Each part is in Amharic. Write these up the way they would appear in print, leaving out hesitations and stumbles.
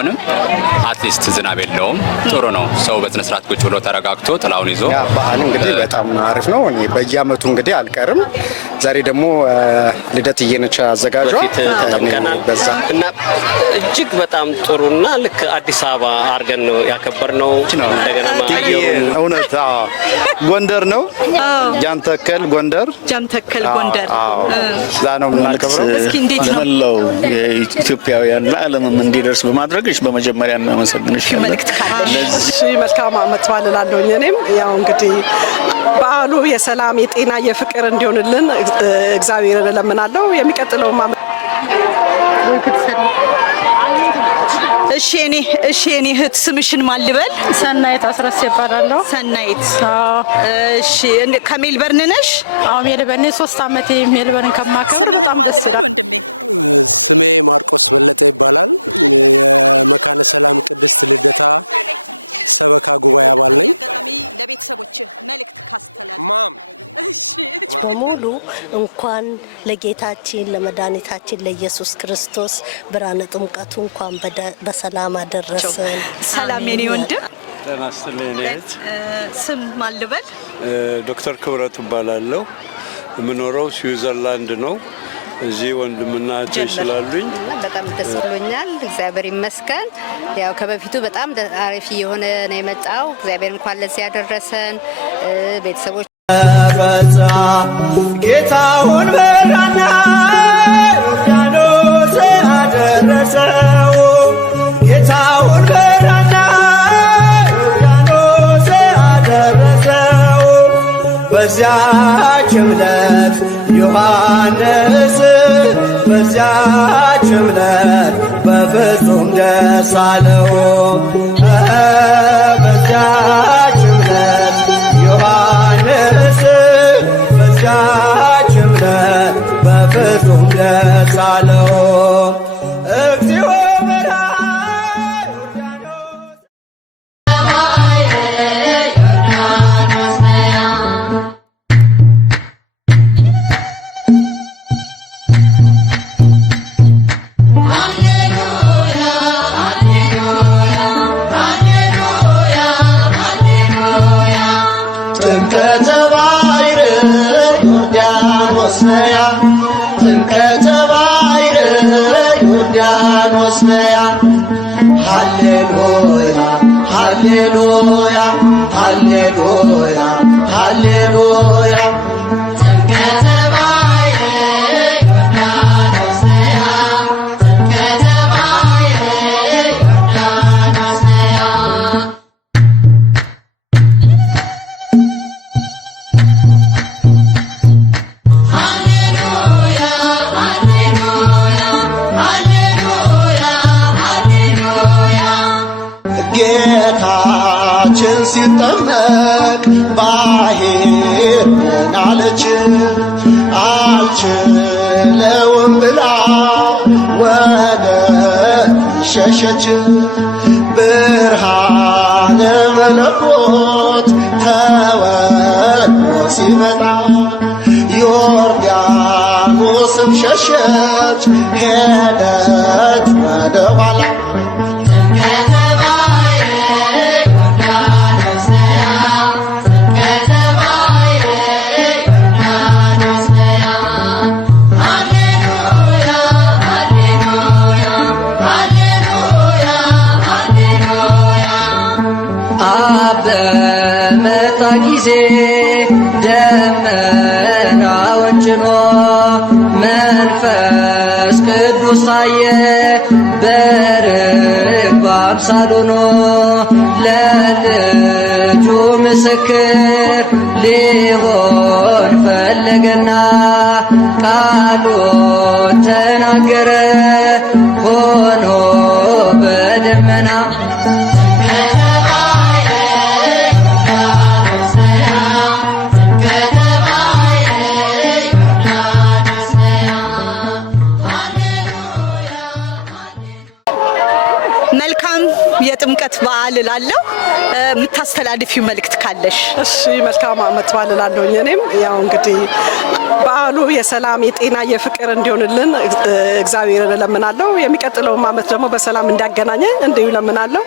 ቢሆንም አትሊስት ዝናብ የለውም። ጥሩ ነው። ሰው በስነ ስርዓት ቁጭ ብሎ ተረጋግቶ ጥላውን ይዞ በዓል እንግዲህ በጣም አሪፍ ነው። እኔ በየአመቱ እንግዲህ አልቀርም። ዛሬ ደግሞ ልደት እየነቻ አዘጋጇ በዛ እና እጅግ በጣም ጥሩና ልክ አዲስ አበባ አርገን ነው ያከበርነው። እንደገና እውነት ጎንደር ነው ጃንተከል ጎንደር ዛ ነው የምናከብረው። እስኪ እንዴት ነው ለመላው የኢትዮጵያውያን ለዓለምም እንዲደርስ በማድረግሽ በመጀመሪያ እናመሰግንሽ። መልእክት ካለሽ መልካም አመት በዓል እላለሁ። እኔም ያው እንግዲህ በዓሉ የሰላም የጤና የፍቅር እንዲሆንልን እግዚአብሔርን እለምናለሁ። የሚቀጥለው አመት እሺ እኔ እህት ስምሽን ማን ልበል? ሰናይት አስረስ ይባላለሁ። ሰናይት እሺ ከሜልበርን ነሽ? አዎ ሜልበርን 3 አመት ሜልበርን ከማከብር ስምህን ማን ልበል ወንድሜ? ስሜ ማርቆስ በለጠ ይባላል። የመካነ ሰላም ቅድስት ልደታ ሰበካ ጉባኤ አባል ነኝ። ለቤተሰቦች መልእክት ካስተላልፍ እሺ በሙሉ እንኳን ለጌታችን ለመድኃኒታችን ለኢየሱስ ክርስቶስ ብርሃነ ጥምቀቱ እንኳን በሰላም አደረሰን። ሰላም የኔ ወንድም። ተናስተልኝ ስም ማን ልበል? ዶክተር ክብረት እባላለሁ። የምኖረው ስዊዘርላንድ ነው። እዚህ ወንድምና እህቶች ስላሉኝ በጣም ደስ ብሎኛል። እግዚአብሔር ይመስገን። ያው ከበፊቱ በጣም አሪፍ የሆነ ነው የመጣው። እግዚአብሔር እንኳን ለዚህ ያደረሰን። ቤተሰቦች ጌታውን በራና ዮርዳኖስ አደረሰው። ጌታውን በራና ዮርዳኖስ አደረሰው። በዚያች ዕለት ዮሐንስ በዚያች ዕለት በፍጹም ደስ አለው። በዚያች ዕለት ዮሐንስ በዚያች ዕለት በፍጹም ደስ አለው። እግዚኦ ሃሌሉያ ሃሌሉያ ሃሌሉያ ጌታችን ሲጠመቅ ባህር አለች አልችለውም ብላ ወደ ሸሸች። ብርሃነ መለኮት ተወልዶ ሲመጣ ዮርዳኖስም ሸሸች ሄደች ወደ ኋላ። በመጣ ጊዜ ደመናውን ጭኖ መንፈስ ቅዱስ ታየ በርግብ አምሳል ሆኖ ለልጁ ምስክር ሊሆን ፈለገና ቃሉን ተናገረ ሆኖ በደመና። መልካም የጥምቀት በዓል እላለሁ። የምታስተላልፊው መልእክት ካለሽ? እሺ መልካም ዓመት በዓል እላለሁኝ። እኔም ያው እንግዲህ በዓሉ የሰላም የጤና የፍቅር እንዲሆንልን እግዚአብሔርን እለምናለሁ። የሚቀጥለውም ዓመት ደግሞ በሰላም እንዲያገናኘን እንዲሁ እለምናለሁ።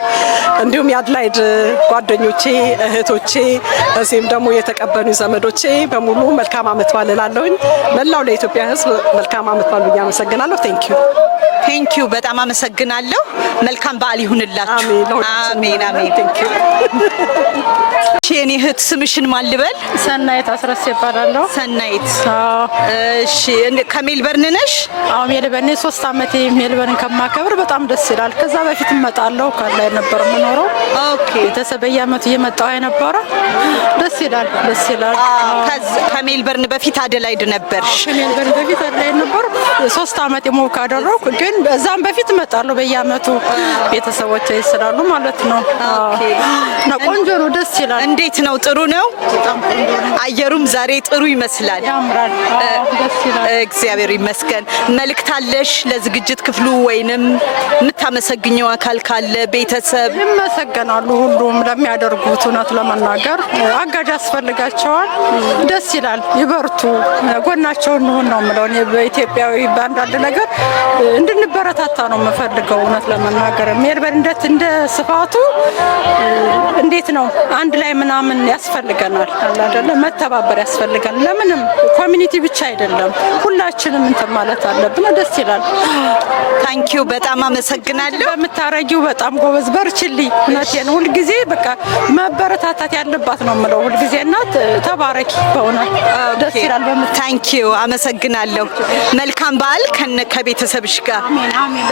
እንዲሁም የአድላይድ ጓደኞቼ፣ እህቶቼ እዚህም ደግሞ የተቀበሉ ዘመዶቼ በሙሉ መልካም ዓመት በዓል እላለሁኝ። መላው ለኢትዮጵያ ሕዝብ መልካም ዓመት በዓል ብዬ አመሰግናለሁ። ቴንክ ዩ በጣም አመሰግናለሁ። መልካም በዓል ይሁንላችሁ። አሜን አሜን። ቴንክ ዩ። የኔ እህት ስምሽን ማን ልበል? ሰናይት አስረስ ይባላለሁ። ሰናይት። እሺ ከሜልበርን ነሽ? አዎ ሜልበርን 3 ዓመት ሜልበርን ከማከብር በጣም ደስ ይላል። ከዛ በፊት እመጣለሁ ካላይ ነበር የምኖረው። ኦኬ። ቤተሰብ በየዓመቱ እየመጣሁ የነበረ ደስ ይላል። ከሜልበርን በፊት አደላይድ ነበርሽ? ከሜልበርን በፊት አደላይድ ነበር 3 ዓመት የሞካ አደረኩ። ግን በዛም በፊት እመጣለሁ በየዓመቱ ቤተሰቦቼ ስላሉ ማለት ነው። ኦኬ። ቆንጆ ነው፣ ደስ ይላል። እንዴት ነው? ጥሩ ነው። በጣም ቆንጆ ነው። አየሩም ዛሬ ጥሩ ይመስላል። ያምራል። ደስ ይላል። እግዚአብሔር ይመስገን። መልእክት አለሽ ለዝግጅት ክፍሉ ወይንም የምታመሰግኘው አካል ካለ? ቤተሰብ ይመሰገናሉ ሁሉም ለሚያደርጉት። እውነት ለመናገር አጋዥ ያስፈልጋቸዋል። ደስ ይላል። ይበርቱ፣ ጎናቸው እንሁን ነው የምለው። በኢትዮጵያዊ በአንዳንድ ነገር እንድንበረታታ ነው የምፈልገው። እውነት ለመናገር ሜልበርን እንደ ስፋቱ እንዴት ነው አንድ ላይ ምናምን ያስፈልገናል አይደለ? መተባበር ያስፈልጋል። ለምንም ኮሚኒቲ ብቻ አይደለም፣ ሁላችንም እንትን ማለት አለብን። ደስ ይላል። ታንኪዩ በጣም አመሰግናለሁ። በምታረጊው በጣም ጎበዝ፣ በርችልኝ። እውነቴን ሁልጊዜ በቃ መበረታታት ያለባት ነው የምለው ሁልጊዜ። እናት ተባረኪ፣ በእውነት ደስ ይላል። ታንኪዩ አመሰግናለሁ። መልካም በዓል ከቤተሰብሽ ጋር።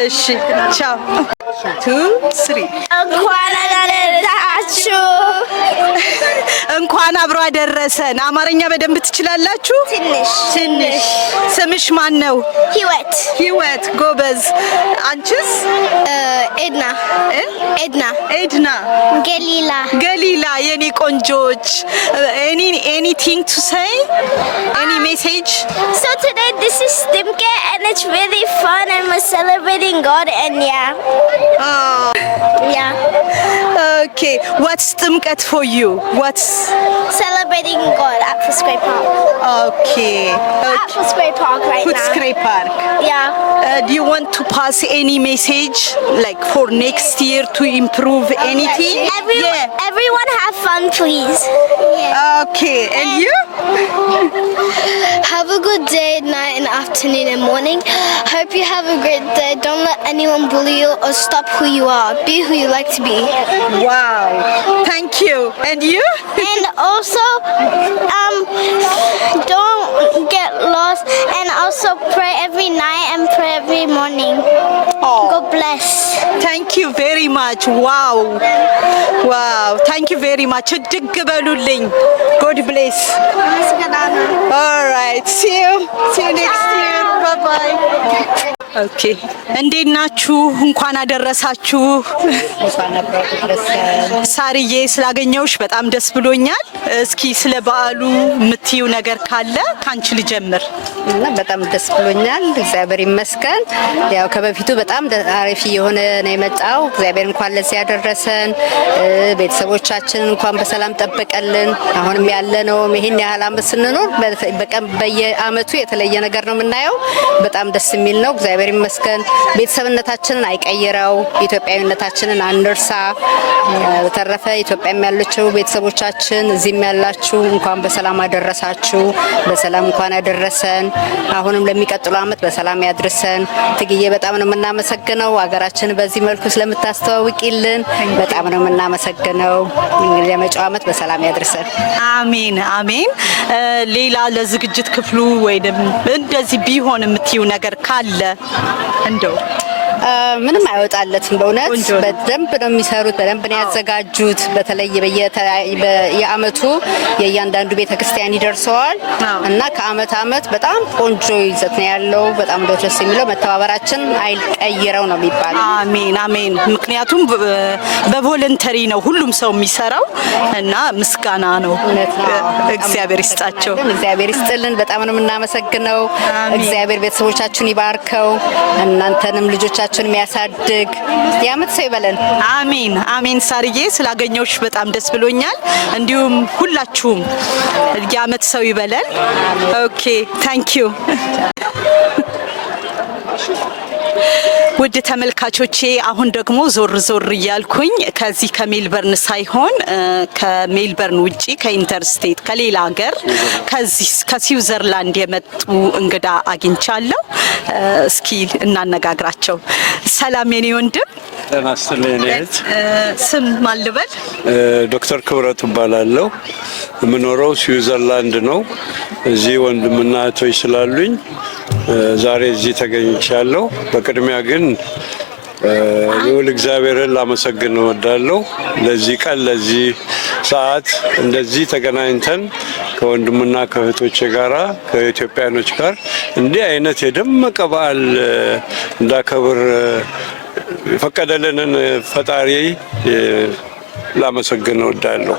እሺ ቻው። 2 3 እንኳን አደረሳችሁ። እንኳን አብሮ አደረሰን። አማርኛ በደንብ ትችላላችሁ? ትንሽ። ስምሽ ማን ነው? ህይወት። ጎበዝ። አንቺስ? ኤድና። ገሊላ የኔ ቆንጆች። anything to say? Any message? So today this is Timke and it's really fun and we're celebrating God and yeah. Okay. What's Timket for you? What's celebrating God at Footscray Park? Okay. At Footscray Park right now. Footscray Park. Yeah. Do you want to pass any message like for next year to improve anything? Everyone have fun, please. Okay. And you? Have a good day, night, and afternoon and morning. Hope you have a great day. Don't let anyone bully you or stop who you are. Be who you like to be. Wow. Thank you. And you? And also, don't get lost. And also pray every night and pray every morning. God bless. Thank you very much. Wow. Thank you very much. God bless. All right. See you next year. Bye bye. ኦኬ እንዴት ናችሁ? እንኳን አደረሳችሁ። ሳርዬ ስላገኘውሽ በጣም ደስ ብሎኛል። እስኪ ስለ በዓሉ የምትይው ነገር ካለ ካንቺ ልጀምር። እና በጣም ደስ ብሎኛል። እግዚአብሔር ይመስገን። ያው ከበፊቱ በጣም አሪፍ የሆነ ነው የመጣው። እግዚአብሔር እንኳን ለዚህ ያደረሰን፣ ቤተሰቦቻችን እንኳን በሰላም ጠበቀልን። አሁንም ያለነው ይሄን ያህል ዓመት ስንኖር በየዓመቱ የተለየ ነገር ነው የምናየው። በጣም ደስ የሚል ነው። እግዚአብሔር ይመስገን። ቤተሰብነታችንን አይቀይረው፣ ኢትዮጵያዊነታችንን አንርሳ። በተረፈ ኢትዮጵያም ያለችው ቤተሰቦቻችን እዚህም ያላችሁ እንኳን በሰላም አደረሳችሁ፣ በሰላም እንኳን አደረሰን። አሁንም ለሚቀጥለው ዓመት በሰላም ያድርሰን። ትግዬ በጣም ነው የምናመሰግነው። ሀገራችን በዚህ መልኩ ስለምታስተዋውቂልን በጣም ነው የምናመሰግነው። እንግዲህ ለመጪው ዓመት በሰላም ያድርሰን። አሜን አሜን። ሌላ ለዝግጅት ክፍሉ ወይንም እንደዚህ ቢሆን የምትይው ነገር ካለ እንደው ምንም አይወጣለትም። በእውነት በደንብ ነው የሚሰሩት፣ በደንብ ነው ያዘጋጁት። በተለይ የዓመቱ የእያንዳንዱ ቤተክርስቲያን ይደርሰዋል እና ከዓመት ዓመት በጣም ቆንጆ ይዘት ነው ያለው። በጣም ደስ የሚለው መተባበራችን አይቀይረው ነው የሚባለው። አሜን አሜን። ምክንያቱም በቮለንተሪ ነው ሁሉም ሰው የሚሰራው እና ምስጋና ነው። እግዚአብሔር ይስጣቸው። እግዚአብሔር ይስጥልን። በጣም ነው የምናመሰግነው። እግዚአብሔር ቤተሰቦቻችሁን ይባርከው። እናንተንም ልጆቻችሁን ልጆቻችሁን የሚያሳድግ የዓመት ሰው ይበለን። አሜን አሜን። ሳርዬ ስላገኘሁሽ በጣም ደስ ብሎኛል። እንዲሁም ሁላችሁም የዓመት ሰው ይበለን። ኦኬ ታንክ ዩ። ውድ ተመልካቾቼ አሁን ደግሞ ዞር ዞር እያልኩኝ ከዚህ ከሜልበርን ሳይሆን ከሜልበርን ውጪ ከኢንተርስቴት ከሌላ ሀገር ከዚህ ከስዊዘርላንድ የመጡ እንግዳ አግኝቻለሁ። እስኪ እናነጋግራቸው። ሰላም የኔ ወንድም። ተናስተልኝ። ስም ማን ልበል? ዶክተር ክብረት እባላለሁ። የምኖረው ስዊዘርላንድ ነው። እዚህ ወንድምና እህቶች ስላሉኝ ዛሬ እዚህ ተገኝቻለሁ። በቅድሚያ ግን ልዑል እግዚአብሔርን ላመሰግን እወዳለሁ። ለዚህ ቀን ለዚህ ሰዓት እንደዚህ ተገናኝተን ከወንድምና ከእህቶቼ ጋራ ከኢትዮጵያኖች ጋር እንዲህ አይነት የደመቀ በዓል እንዳከብር የፈቀደልንን ፈጣሪ ላመሰግን እወዳለሁ።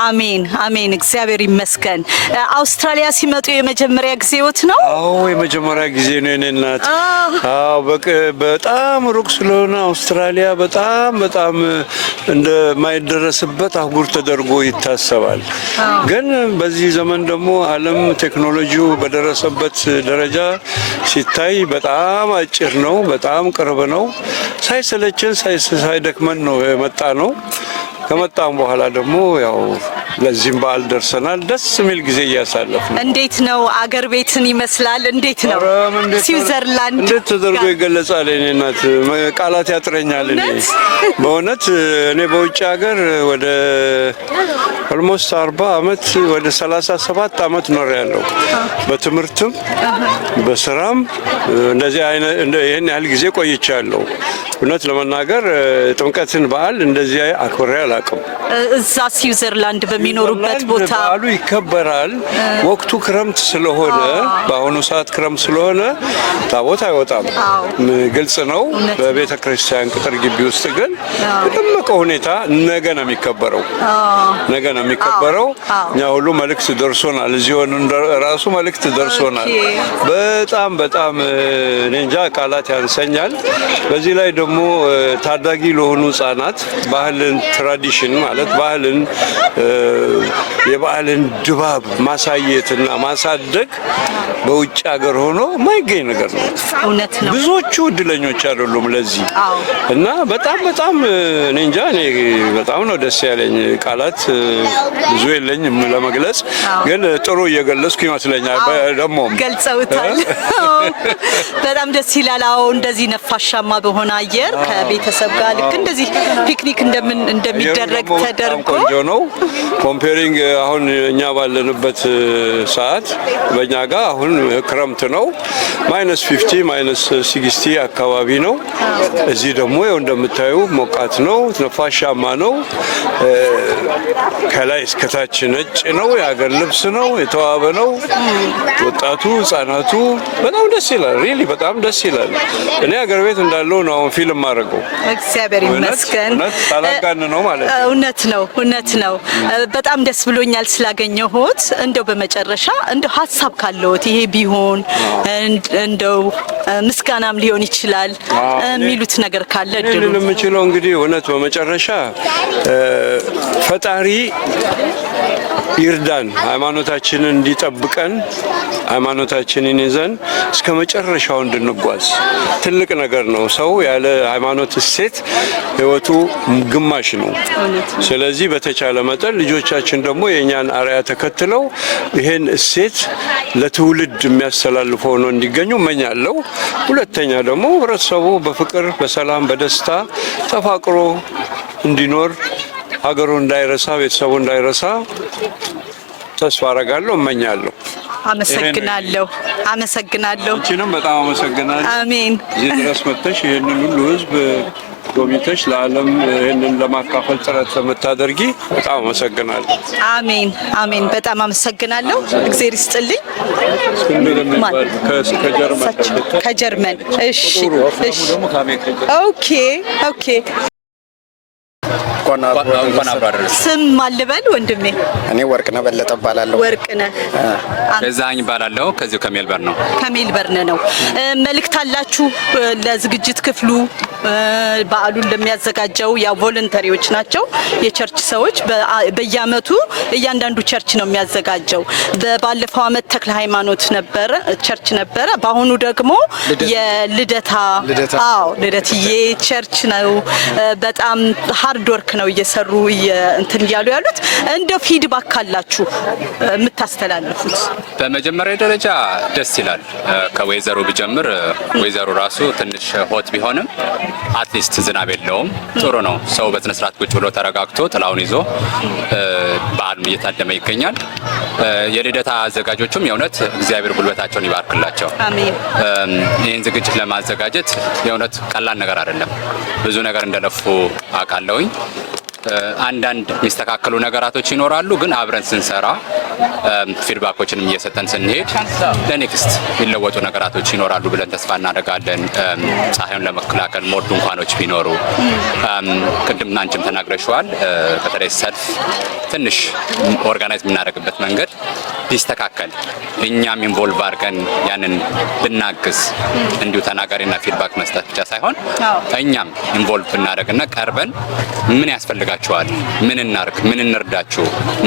አሜን አሜን። እግዚአብሔር ይመስገን። አውስትራሊያ ሲመጡ የመጀመሪያ ጊዜዎት ነው? አዎ የመጀመሪያ ጊዜ ነው የኔ እናት። አዎ በጣም ሩቅ ስለሆነ አውስትራሊያ በጣም እንደማይደረስበት አህጉር ተደርጎ ይታሰባል። ግን በዚህ ዘመን ደግሞ ዓለም ቴክኖሎጂው በደረሰበት ደረጃ ሲታይ በጣም አጭር ነው፣ በጣም ቅርብ ነው። ሳይሰለችን ሳይደክመን ነው የመጣ ነው። ከመጣም በኋላ ደግሞ ያው ለዚህም በዓል ደርሰናል። ደስ የሚል ጊዜ እያሳለፍን። እንዴት ነው አገር ቤትን ይመስላል? እንዴት ነው ስዊዘርላንድ? እንዴት ተደርጎ ይገለጻል? እኔ እናት ቃላት ያጥረኛል። እኔ በእውነት እኔ በውጭ ሀገር ወደ ኦልሞስት 40 አመት ወደ 37 አመት ኖሬያለሁ። በትምህርትም በስራም እንደዚህ ይሄን ያህል ጊዜ ቆይቻለሁ። እውነት ለመናገር ጥምቀትን በዓል እንደዚህ አክብሬ አላውቅም። እዛ ስዊዘርላንድ በሚኖሩበት ቦታ በዓሉ ይከበራል። ወቅቱ ክረምት ስለሆነ በአሁኑ ሰዓት ክረምት ስለሆነ ታቦት አይወጣም፣ ግልጽ ነው። በቤተ ክርስቲያን ቅጥር ግቢ ውስጥ ግን በደመቀ ሁኔታ ነገ ነው የሚከበረው። እኛ ሁሉ መልእክት ደርሶናል። እዚህ ሆነን ራሱ መልእክት ደርሶናል። በጣም እኔ እንጃ ቃላት ያንሰኛል። በዚህ ላይ ደግሞ ታዳጊ ለሆኑ ህጻናት ባህልን ትራዲሽን ማለት ባህልን የባህልን ድባብ ማሳየትና ማሳደግ በውጭ ሀገር ሆኖ የማይገኝ ነገር ነው። እውነት ነው። ብዙዎቹ እድለኞች አይደሉም ለዚህ እና በጣም እኔ እንጃ እኔ በጣም ነው ደስ ያለኝ። ቃላት ብዙ የለኝም ለመግለጽ፣ ግን ጥሩ እየገለጽኩ ይመስለኛል። ደግሞ ገልጸውታል። በጣም ደስ ይላል። አዎ እንደዚህ ነፋሻማ በሆነ አየር ከቤተሰብ ጋር ልክ እንደዚህ ፒክኒክ እንደሚደረግ ተደርጎ ቆንጆ ነው። ኮምፔሪንግ አሁን እኛ ባለንበት ሰዓት በእኛ ጋር አሁን ክረምት ነው፣ -50 -60 አካባቢ ነው። እዚህ ደግሞ ያው እንደምታዩ ሞቃት ነው፣ ነፋሻማ ነው። ከላይ እስከታች ነጭ ነው፣ የሀገር ልብስ ነው፣ የተዋበ ነው። ወጣቱ ህጻናቱ በጣም ደስ ይላል። ሪሊ በጣም ደስ ይላል። እኔ ሀገር ቤት እንዳለው ነው አሁን ፊልም ማድረገው። እግዚአብሔር ይመስገን። ታላቃን ነው ማለት ነው። እውነት ነው። በጣም ደስ ብሎኛል ስላገኘሁት። እንደው በመጨረሻ እንደው ሀሳብ ካለዎት ይሄ ቢሆን እንደው ምስጋናም ሊሆን ይችላል የሚሉት ነገር ካለ እድሉ የምችለው እንግዲህ እውነት በመጨረሻ ፈጣሪ ይርዳን፣ ሃይማኖታችንን እንዲጠብቀን፣ ሃይማኖታችንን ይዘን እስከ መጨረሻው እንድንጓዝ። ትልቅ ነገር ነው። ሰው ያለ ሃይማኖት እሴት ህይወቱ ግማሽ ነው። ስለዚህ በተቻለ መጠን ልጆቻችን ደግሞ የኛን አርአያ ተከትለው ይሄን እሴት ለትውልድ የሚያስተላልፉ ሆኖ እንዲገኙ እመኛለሁ። ሁለተኛ ደግሞ ህብረተሰቡ በፍቅር በሰላም በደስታ ተፋቅሮ እንዲኖር ሀገሩ እንዳይረሳ ቤተሰቡ እንዳይረሳ ተስፋ አረጋለሁ፣ እመኛለሁ። አመሰግናለሁ። አንቺንም በጣም አመሰግናለሁ። አሜን። እዚህ ድረስ መጥተሽ ይሄንን ሁሉ ህዝብ ጎብኝተሽ ለዓለም ይሄንን ለማካፈል ጥረት ለምታደርጊ በጣም አመሰግናለሁ። አሜን። በጣም አመሰግናለሁ። እግዚአብሔር ይስጥልኝ። ከጀርመን። እሺ። ኦኬ። እንኳን አብሮ አደረሰ። ስም ማልበል ወንድሜ? እኔ ወርቅነህ በለጠ እባላለሁ። ወርቅነህ ገዛኸኝ እባላለሁ። ከዚሁ ከሜልበርን ነው። ከሜልበርን ነው። መልእክት አላችሁ ለዝግጅት ክፍሉ? በዓሉን ለሚያዘጋጀው ያው ቮለንተሪዎች ናቸው የቸርች ሰዎች። በየአመቱ እያንዳንዱ ቸርች ነው የሚያዘጋጀው። ባለፈው አመት ተክለ ሃይማኖት ነበረ ቸርች ነበረ። በአሁኑ ደግሞ የልደታ ልደትዬ ቸርች ነው። በጣም ሃርድ ወርክ ነው እየሰሩ እንትን እያሉ ያሉት። እንደው ፊድባክ ካላችሁ የምታስተላልፉት? በመጀመሪያ ደረጃ ደስ ይላል። ከወይዘሩ ብጀምር ወይዘሩ ራሱ ትንሽ ሆት ቢሆንም አትሊስት ዝናብ የለውም፣ ጥሩ ነው። ሰው በስነ ስርዓት ቁጭ ብሎ ተረጋግቶ ጥላውን ይዞ በዓሉን እየታደመ ይገኛል። የልደታ አዘጋጆቹም የእውነት እግዚአብሔር ጉልበታቸውን ይባርክላቸው። አሜን። ይህን ዝግጅት ለማዘጋጀት የእውነት ቀላል ነገር አይደለም። ብዙ ነገር እንደለፉ አውቃለሁኝ። አንዳንድ የሚስተካከሉ ነገራቶች ይኖራሉ፣ ግን አብረን ስንሰራ ፊድባኮችንም እየሰጠን ስንሄድ ለኔክስት የሚለወጡ ነገራቶች ይኖራሉ ብለን ተስፋ እናደርጋለን። ፀሐዩን ለመከላከል ሞር ድንኳኖች ቢኖሩ፣ ቅድም አንቺም ተናግረሽዋል። በተለይ ሰልፍ ትንሽ ኦርጋናይዝ የምናደርግበት መንገድ ቢስተካከል፣ እኛም ኢንቮልቭ አድርገን ያንን ብናግዝ፣ እንዲሁ ተናጋሪና ፊድባክ መስጠት ብቻ ሳይሆን እኛም ኢንቮልቭ ብናደርግና ቀርበን ምን ያስፈልጋቸዋል፣ ምን እናርግ፣ ምን እንርዳችሁ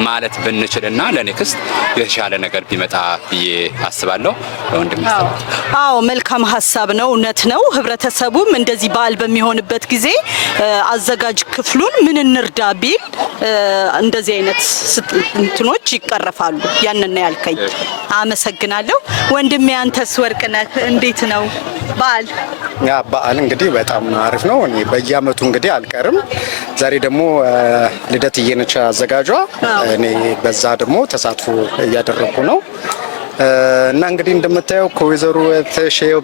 ማለት ብንችልና ለኔክስት የተሻለ ነገር ቢመጣ ብዬ አስባለሁ። ወንድም አዎ፣ መልካም ሀሳብ ነው። እውነት ነው። ህብረተሰቡም እንደዚህ በዓል በሚሆንበት ጊዜ አዘጋጅ ክፍሉን ምን እንርዳ ቢል እንደዚህ አይነት እንትኖች ይቀረፋሉ። ያንን ነው ያልከኝ። አመሰግናለሁ ወንድሜ። አንተስ ወርቅነህ እንዴት ነው በዓል? ያ በዓል እንግዲህ በጣም አሪፍ ነው። እኔ በየአመቱ እንግዲህ አልቀርም። ዛሬ ደግሞ ልደትዬ ነች አዘጋጇ። እኔ በዛ ደግሞ ተሳትፎ እያደረኩ ነው እና እንግዲህ እንደምታየው ከወይዘሮ ተሸው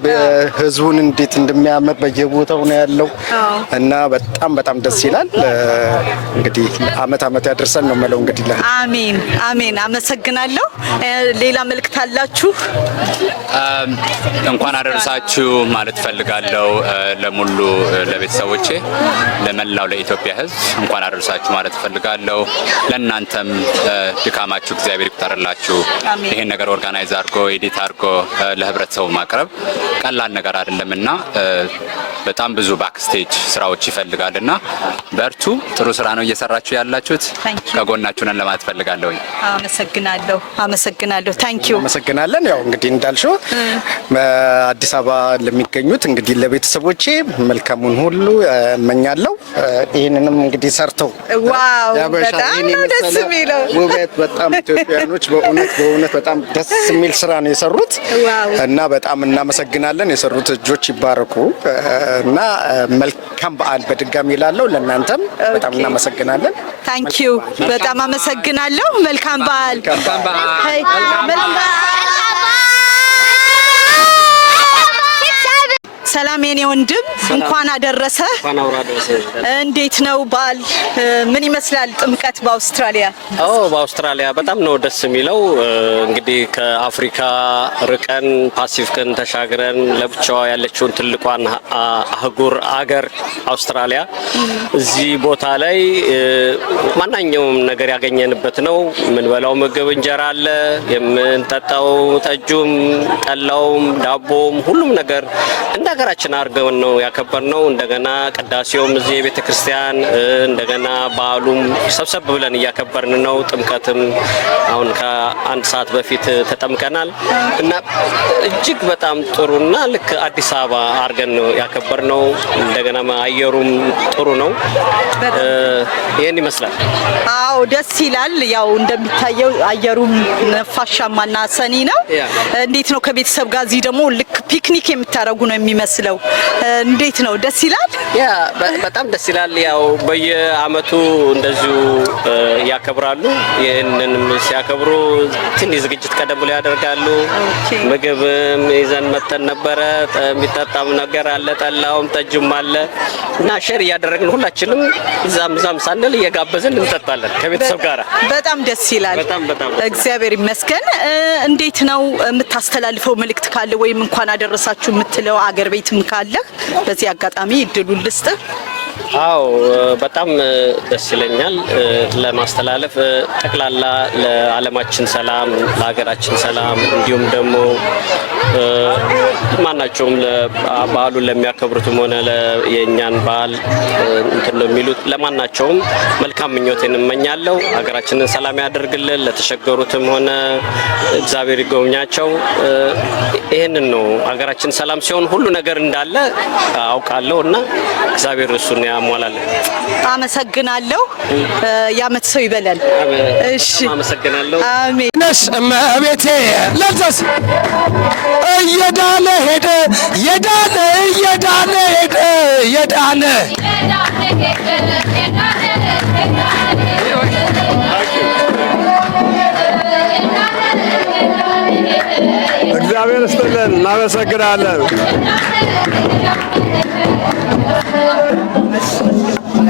ህዝቡን እንዴት እንደሚያምር በየቦታው ነው ያለው እና በጣም ደስ ይላል። እንግዲህ አመት ያደርሰን ነው የምለው። እንግዲህ አሜን አሜን። አመሰግናለሁ። ሌላ መልእክት አላችሁ? እንኳን አደረሳችሁ ማለት ፈልጋለሁ ለሙሉ ለቤተሰቦቼ፣ ለመላው ለኢትዮጵያ ህዝብ እንኳን አደረሳችሁ ማለት ፈልጋለሁ። ለእናንተም ድካማችሁ እግዚአብሔር ይቁጠርላችሁ። ይሄን ነገር ኦርጋናይዝ አድርጎ ኤዲት አድርጎ ለህብረተሰቡ ማቅረብ ቀላል ነገር አይደለምና በጣም ብዙ ባክስቴጅ ስራዎች ይፈልጋልና በርቱ። ጥሩ ስራ ነው እየሰራችሁ ያላችሁት። ከጎናችሁ ነን ለማለት ፈልጋለሁ። አመሰግናለሁ። ታንክ ዩ። አመሰግናለን። ያው እንግዲህ እንዳልሽው በአዲስ አበባ ለሚገኙት እንግዲህ ለቤተሰቦቼ መልካሙን ሁሉ እመኛለሁ። ይሄንንም እንግዲህ ሰርተው ዋው በጣም ደስ የሚለው ውበት በጣም ኢትዮጵያኖች በእውነት በጣም ደስ የሚል ስራ ነው የሰሩት እና በጣም እናመሰግናለን። የሰሩት እጆች ይባረኩ እና መልካም በዓል በድጋሚ ይላለው። ለእናንተም በጣም እናመሰግናለን። ታንክ ዩ። በጣም አመሰግናለሁ። መልካም በዓል። ሰላም የኔ ወንድም፣ እንኳን አደረሰ። እንዴት ነው በዓል? ምን ይመስላል ጥምቀት በአውስትራሊያ? በአውስትራሊያ በጣም ነው ደስ የሚለው። እንግዲህ ከአፍሪካ ርቀን ፓሲፊክን ተሻግረን ለብቻዋ ያለችውን ትልቋን አህጉር አገር አውስትራሊያ እዚህ ቦታ ላይ ማንኛውም ነገር ያገኘንበት ነው። የምንበላው ምግብ እንጀራ አለ፣ የምንጠጣው ጠጁም፣ ጠላውም፣ ዳቦም ሁሉም ነገር እንደ ሀገራችን አድርገን ነው ያከበርነው። እንደገና ቅዳሴውም እዚህ የቤተ ክርስቲያን እንደገና በዓሉም ሰብሰብ ብለን እያከበርን ነው። ጥምቀትም አሁን ከአንድ ሰዓት በፊት ተጠምቀናል እና እጅግ በጣም ጥሩና ልክ አዲስ አበባ አድርገን ነው ያከበርነው። እንደገና አየሩም ጥሩ ነው። ይሄን ይመስላል። አዎ ደስ ይላል። ያው እንደሚታየው አየሩም ነፋሻማና ሰኒ ነው። እንዴት ነው ከቤተሰብ ጋር እዚህ ደግሞ ልክ ፒክኒክ የምታረጉ ነው የሚመስለው? እንዴት ነው? ደስ ይላል። ያ በጣም ደስ ይላል። ያው በየአመቱ እንደዚሁ ያከብራሉ። ይህንንም ሲያከብሩ ትንሽ ዝግጅት ቀደም ብለው ያደርጋሉ። ምግብም ይዘን መተን ነበረ። የሚጠጣም ነገር አለ፣ ጠላውም ጠጅም አለ እና ሼር እያደረግን ሁላችንም እዛም ሳንል እየጋበዝን እንጠጣለን ከቤተሰብ ጋር። በጣም ደስ ይላል። በጣም እግዚአብሔር ይመስገን። እንዴት ነው የምታስተላልፈው መልእክት ካለ ወይም እንኳን አደረሳችሁ የምትለው አገር ቤትም ካለ በዚህ አጋጣሚ እድሉን ልስጥ። አዎ በጣም ደስ ይለኛል ለማስተላለፍ ጠቅላላ ለዓለማችን ሰላም፣ ለሀገራችን ሰላም እንዲሁም ደግሞ ማናቸውም በዓሉን ለሚያከብሩትም ሆነ የእኛን በዓል እንትን ነው የሚሉት ለማናቸውም መልካም ምኞቴን እመኛለሁ። ሀገራችንን ሰላም ያደርግልን፣ ለተቸገሩትም ሆነ እግዚአብሔር ይጎብኛቸው። ይህንን ነው ሀገራችን ሰላም ሲሆን ሁሉ ነገር እንዳለ አውቃለሁ እና እግዚአብሔር እሱን ያሟላልን። አመሰግናለሁ። የዓመት ሰው ይበላል። እሺ አመሰግናለሁ። አሜን። ነስ እመቤቴ ለብሰስ እየዳነ ሄደ የዳነ እየዳነ ሄደ የዳነ እግዚአብሔር ይስጥልን። እናመሰግናለን።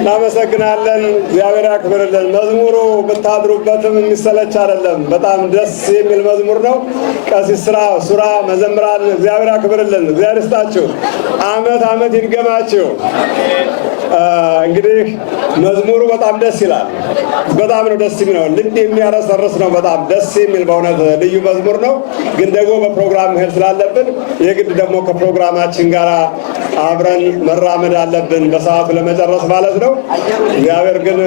እናመሰግናለን። እግዚአብሔር ያክብርልን። መዝሙሩ ብታድሩበትም የሚሰለች አይደለም። በጣም ደስ የሚል መዝሙር ነው። ቀሲስ ሱራ መዘምራን እግዚአብሔር ያክብርልን። እግዚአብሔር ይስጣችሁ። አመት አመት ይድገማችሁ። እንግዲህ መዝሙሩ በጣም ደስ ይላል። በጣም ነው ደስ የሚለው። ልብ የሚያረሰርስ ነው። በጣም ደስ የሚል በእውነት ልዩ መዝሙር ነው። ግን ደግሞ በፕሮግራም መሄድ ስላለብን የግድ ደግሞ ከፕሮግራማችን ጋር አብረን መራመድ አለብን በሰዓቱ ለመጨረስ ማለት ነው። እግዚአብሔር ግን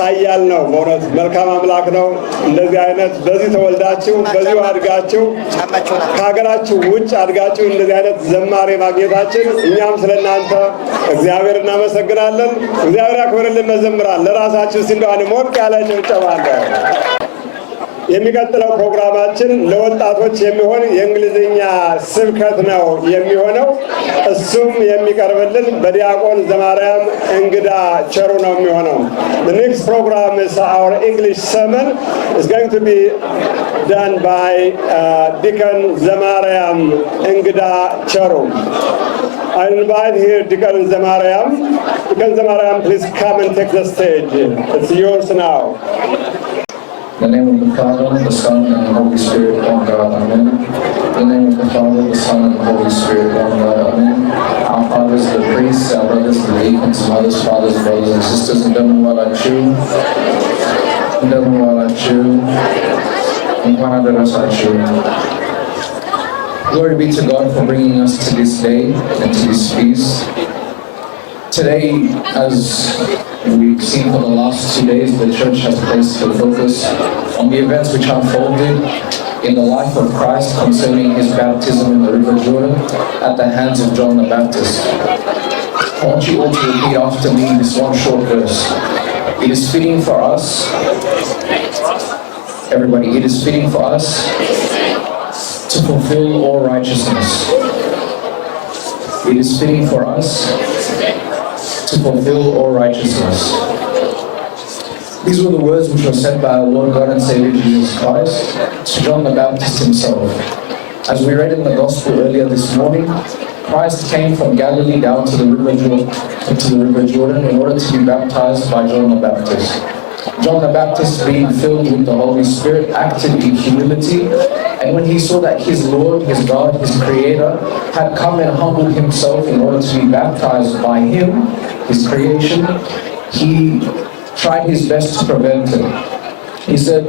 ኃያል ነው። በእውነት መልካም አምላክ ነው። እንደዚህ አይነት በዚህ ተወልዳችሁ በዚሁ አድጋችሁ ከሀገራችሁ ውጭ አድጋችሁ እንደዚህ አይነት ዘማሪ ማግኘታችን እኛም ስለናንተ እግዚአብሔር እናመሰግናለን። እግዚአብሔር ያክብርልን። መዘምራን ለራሳችሁ ሲንዷን ሞቅ ያለ ጭብጨባ አለ። የሚቀጥለው ፕሮግራማችን ለወጣቶች የሚሆን የእንግሊዝኛ ስብከት ነው የሚሆነው። እሱም የሚቀርብልን በዲያቆን ዘማርያም እንግዳ ቸሩ ነው የሚሆነው። The next program is our English sermon. It's going to be done by Deacon Zamariam Engida Cheru. I invite here Deacon Zamariam. Deacon Zamariam, please come and take the stage. It's yours now. In the name of the Father, the Son, and the Holy Spirit, one God, Amen. In the name of the Father, the Son, and the Holy Spirit, one God, Amen. Our fathers, the priests, our brothers, the deacons, mothers, fathers, brothers, and sisters, and them who are you, and them who are you, and one other as you. Glory be to God for bringing us to this day and to this feast. Today, as we've seen for the last 2 days, the church has placed the focus on the events which unfolded in the life of Christ concerning his baptism in the River Jordan at the hands of John the Baptist. I want you all to repeat after me this one short verse. It is fitting for us, everybody, it is fitting for us to fulfill all righteousness. It is fitting for us to fulfill all righteousness. These were the words which were said by our Lord God and Savior Jesus Christ to John the Baptist himself. As we read in the Gospel earlier this morning, Christ came from Galilee down to the River Jordan in order to be baptized by John the Baptist. John the Baptist, being filled with the Holy Spirit, acted in humility, and when he saw that his Lord, his God, his Creator, had come and humbled himself in order to be baptized by him, his creation, he tried his best to prevent it. He said,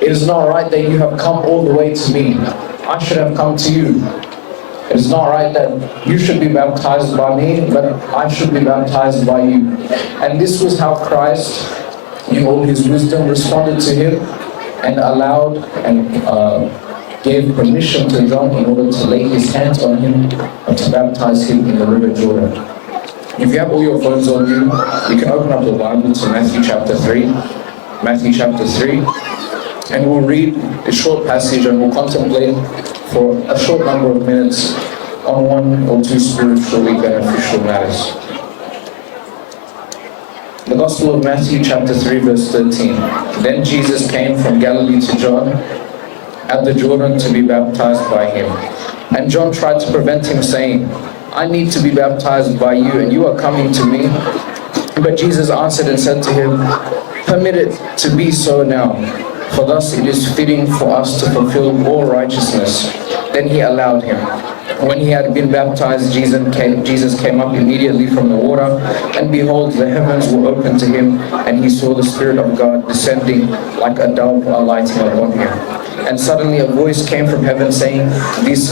"It is not right that you have come all the way to me. I should have come to you. It is not right that you should be baptized by me, but I should be baptized by you." And this was how Christ, in all his wisdom, responded to him and allowed and gave permission to John in order to lay his hands on him and to baptize him in the River Jordan. If you have all your phones on you, you can open up the Bible to Matthew chapter 3. Matthew chapter 3. And we'll read a short passage and we'll contemplate for a short number of minutes on one or two spiritually beneficial matters. The Gospel of Matthew chapter 3 verse 13. Then Jesus came from Galilee to John at the Jordan to be baptized by him. And John tried to prevent him, saying, "I need to be baptized by you, and you are coming to me." But Jesus answered and said to him, "Permit it to be so now, for thus it is fitting for us to fulfill all righteousness." Then he allowed him. When he had been baptized, Jesus came up immediately from the water, and behold, the heavens were opened to him, and he saw the Spirit of God descending like a dove alighting upon him. And suddenly a voice came from heaven saying, "This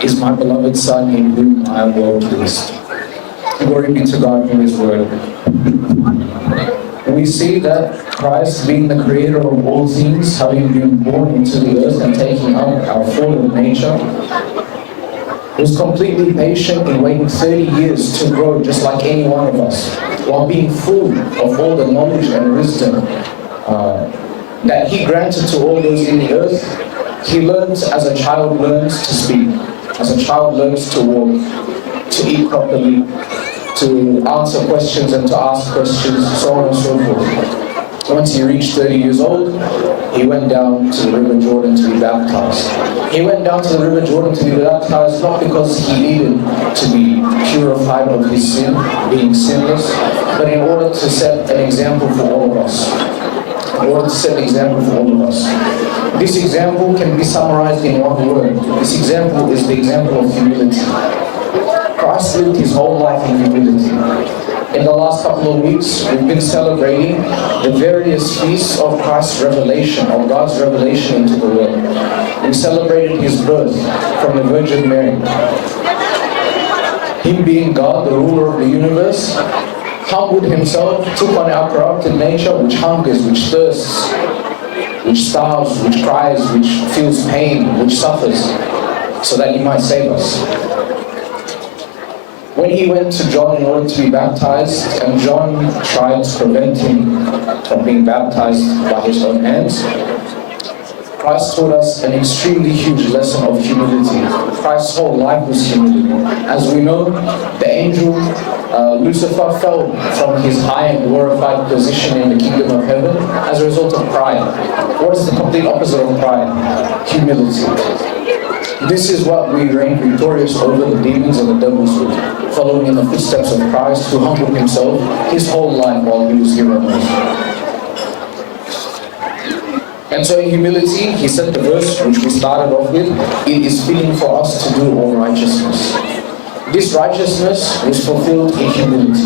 is my beloved Son, in whom I am well pleased." Glory be to God for his word. We see that Christ, being the creator of all things, having been born into the earth and taking up our fallen nature, was completely patient in waiting 30 years to grow just like any one of us, while being full of all the knowledge and wisdom that he granted to all those in the earth. He learns as a child learns to speak, as a child learns to walk, to eat properly, to answer questions and to ask questions, so on and so forth. Once he reached 30 years old, he went down to the River Jordan to be baptized. He went down to the River Jordan to be baptized not because he needed to be purified of his sin, being sinless, but in order to set an example for all of us. In order to set an example for all of us. This example can be summarized in one word. This example is the example of humility. Christ lived his whole life in humility. In the last couple of weeks, we've been celebrating the various feasts of Christ's revelation, of God's revelation into the world. We celebrated his birth from the Virgin Mary. Him being God, the ruler of the universe, humbled himself, took on our corrupted nature, which hungers, which thirsts, which starves, which cries, which feels pain, which suffers, so that he might save us. When he went to John in order to be baptized, and John tried to prevent him from being baptized by his own hands, Christ taught us an extremely huge lesson of humility. Christ's whole life was humility. As we know, the angel Lucifer fell from his high and glorified position in the kingdom of heaven as a result of pride. What is the complete opposite of pride? Humility. This is what we reign victorious over the demons and the devils with, following in the footsteps of Christ, who humbled himself his whole life while he was here on earth. And so in humility, he said the verse which we started off with, it is fitting for us to do all righteousness. This righteousness was fulfilled in humility.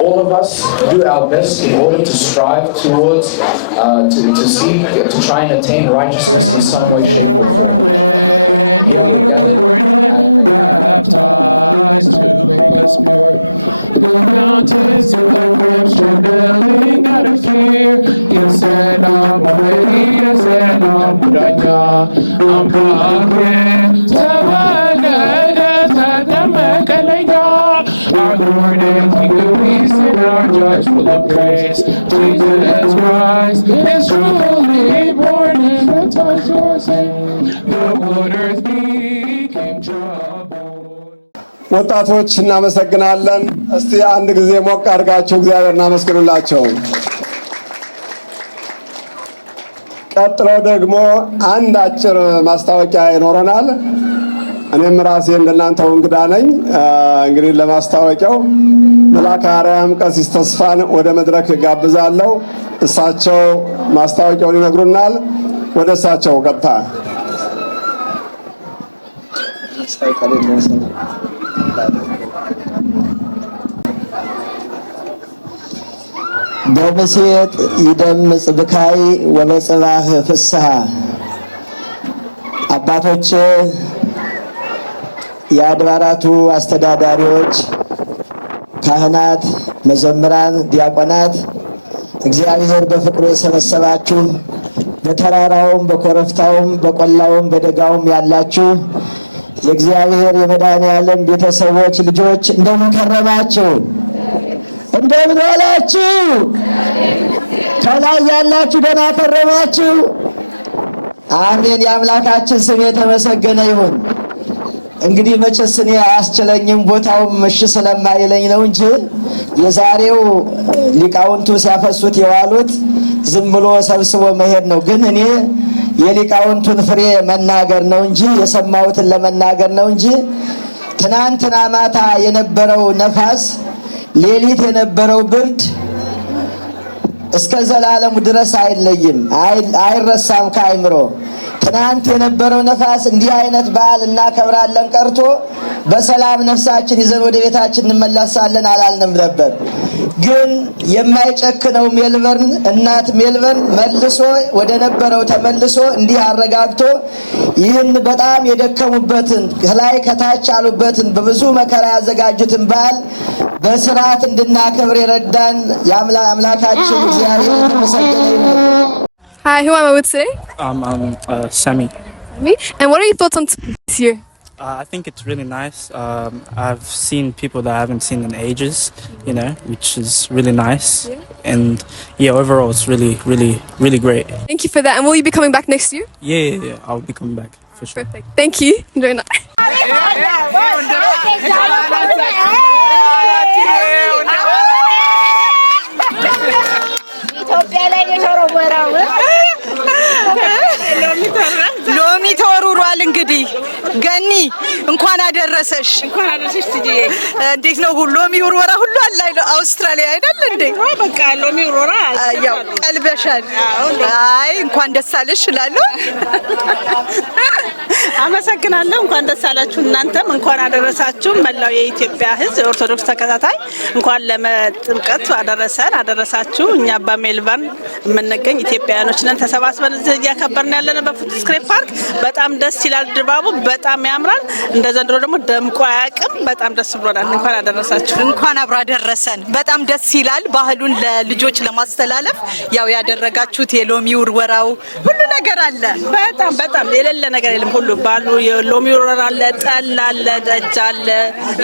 All of us do our best in order to strive towards, to seek, to try and attain righteousness in some way, shape, or form. Baptized to make us pure. The mountains to the rivers trembling out of fear. Yes, and I'm ready, yes, and I'm mudanya. I'm confident. Our Lord and King of peace and our Judge full of grace, Jesus Christ is truly born and baptized your sin. The waters became troubled. ወጣቶች እናመሰግናለን። እስቲ አንድ ጊዜ ሞቅ አድርጋችሁ እግዚአብሔር እናመስግኑላቸው። ቀጥሎ ደግሞ አንድ አጭር ማስታወቂያ ይኖረናል። እኔም ራሴ እንደናንተው እንግዳ ነኝ። እንግዲህ ለማስታወቂያው መልአከ አርያም ቀሲስ ተስፋን ወደ መድረክ ጋብዛለሁ። እሳቸው ማስታወቂያውን ይነግሩናል። ወደ እሳቸው ቀጥታ በምሴጥ ይደምጽ ብካይ ወበጽባህ ፍስሐ። አባቶች፣ የአድባራቱ አስተዳዳሪዎች፣ ካህናት፣ መዘምራን፣ ዲያቆናት፣ እግዚአብሔር በፍቅሩ የሰበሰባችሁ በተራራውም በኮረብታውም በቆላውም በደጋውም ያላችሁ የእግዚአብሔር የመድኃኔዓለም ቤተሰቦች ልጆች እንደምን ከረማችሁ? እንደምን ዋላችሁ? ከላይ ያላችሁ ደህና ከረማችሁ? አሜን። የአምላካችን ስም የተመሰገነ ይሁን። እንግዲህ መቼስ እኔ አያስችለኝም ቦታውም እሺ ስለማይለኝ ነው እንጂ የዛሬው ሊቃውንቱ ሲያፈሱት የዋሉት ዝም ብሎ ሰብስቦ መሄድ ነው። ግን እኔ የሊቃውንቱን ፍሬ መናገር ነው እንጂ የሰማሁትን ለመናገር ነው እንጂ ትናንትና ማታ የነበረው ነፋስ፣ ሌሊት የነበረው ብርድ እስከ ዘላለሙ ድረስ አይለይም፣ አይረሳም ከአይምሮ። ትናንት የነበረው ነፋስ እንዲህ አይነት በዓል እናከብራለን ቀርቶ በሰላም ነፍሳችን ይዘን ወደ ቤታችን እንመለሳለን አላልንም ነበር። ግን የማይጨክነው ሜልበርን እናት ሜልበርን መልሶ ወደ ነበረው ተመልሶ እንዲህ አረጋግቶ ይህን በጣም የደከሙበትን ከላይ ከታች ያሉበትን በብዙ መከራ ያዘጋጁትን በዓል በስርዓት እንድናከብር የረዳን የአምላካችን እግዚአብሔር የተመሰገነ ይሁን። Hi, who am I with today? Sami. Me? And what are your thoughts on this year? I think it's really nice. I've seen people that I haven't seen in ages, you know, which is really nice. Yeah. And yeah, overall it's really great. Thank you for that. And will you be coming back next year? Yeah, I'll be coming back for sure. Perfect. Thank you. Enjoy that. ሎሚ ተወርውሯል። እንግዲህ ገኒ እንኳን አደረሰሽ። እንኳን አደረሰሽ ትጂዬ። እንዴት ነው ሎሚ ውርወራ ሁሉ አለ አውስትራሊያ አይደል እንዴ? በቃ ሎሚ ውርወራ ያው ቀልበሻል። አይ እንኳን ደስ አለሽ እላለሁ። አመሰግናለሁ። እንኳን ደስ አላችሁ። እናንተም እንኳን አደረሳችሁ። መላው የኢትዮጵያ ሕዝብ ኦርቶዶክስ ተከታታይ እንኳን ለጥምቀቱ አደረሳችሁ። እኛ በሜልበርን የምንገኝ ኢትዮጵያውያኖች ነን። ተሰባስበን እዚህ እያከበርን ያለነው በፉትስክሬፕ ፓርክ በጣም ደስ ይላል። ድባቡ በጣም ያምራል። እንደ ዘንድሮ ደግሞ ደምቆ አያውቅም። በጣም ደስ ብሎናል። እንኳን አደረሳችሁ። እንኳን አብራ ደረሰን። በጣም ደስ ይላል። ባህሉን ለልጆች ለማስተላለፍ ያው ያደረጋችሁት የሎሚ ውርወራው ሁሉ ነገር አለ። በጣም የሌለ ነገር የለም። ሁሉ ባሉ የሎሚ ውርወራ አለ፣ ጠላ አለ፣ ደጅ አለ።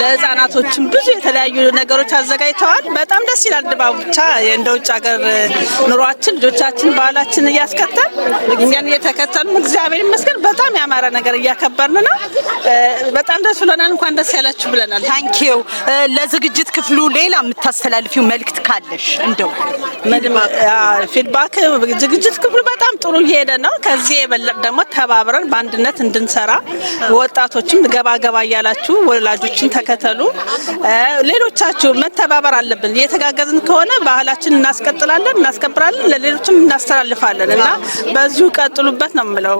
ለህፃናቶችም ብዙ የተለያዩ ነገሮች አዘጋጅተዋል። በጣም ደስ ይላል ድባቡ። ብቻ እንደ ውጭ ሀገር ኑሯችን ልጆቻችን ባህላችን እያስከተል እኛን እየተከተሉ እግዚአብሔር ይመስገን በጣም ያማረ ነገር እያከበርን ነው። በጣም ደስ ብሎናል። እንኳን ደስ ያላችሁ ብለናል። ታንኪዩ። ለዝግጅት ክፍሉ ሌላ የምታስተላልፊው መልእክት ካለሽ እንደው ፊድባክ። ዝግጅት ክፍሉ በጣም ጥሩ እየሄደ ነው። ከዚህ የበለጠ ደግሞ ተባብረን በአንድነት እንድንሰራ ወጣቶችም ገባ እያላችሁ ወላጆችን ተከተሉ። ሌሎቻችሁ መተባበር አለብን። እየተጋገዝን ከሆነ ባህላችን እናስቀጥላለን፣ እናስከብራለን፣ ለሌሎችም እናስተላልፋለን እና በዚሁ ቀጥሉበት ነው የምለው።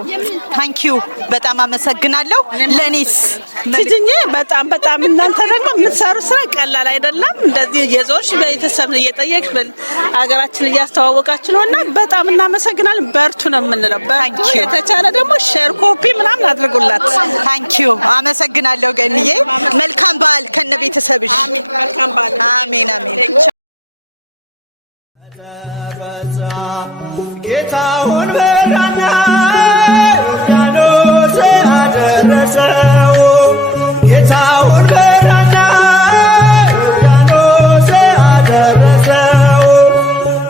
ታንኪዩ። በጣም አመሰግናለሁ። ለኔስ ትጅኜ በጣም እናንተ ደግሞ የምትሰሩ ስራ ቀላል አይደለም። እንደዚህ የዞርሽ ቤተሰብን እየጠየቅሽ ሀገራችን እያስተዋወቃችሁ ነውና በጣም እናመሰግናለን። በርቱ ነው የምንለው። የተቻለ ደግሞ ሼር ኮፒ ምናምን አድርጉላት። ታንኪዩ። አመሰግናለሁ ገንዬ። መልካም በዓል ከነ ቤተሰብሽ። አሜን። መልካም በዓል። አሜን። ጌታውን በራና ዮርዳኖስ አደረሰው። ጌታውን በራና ዮርዳኖስ አደረሰው።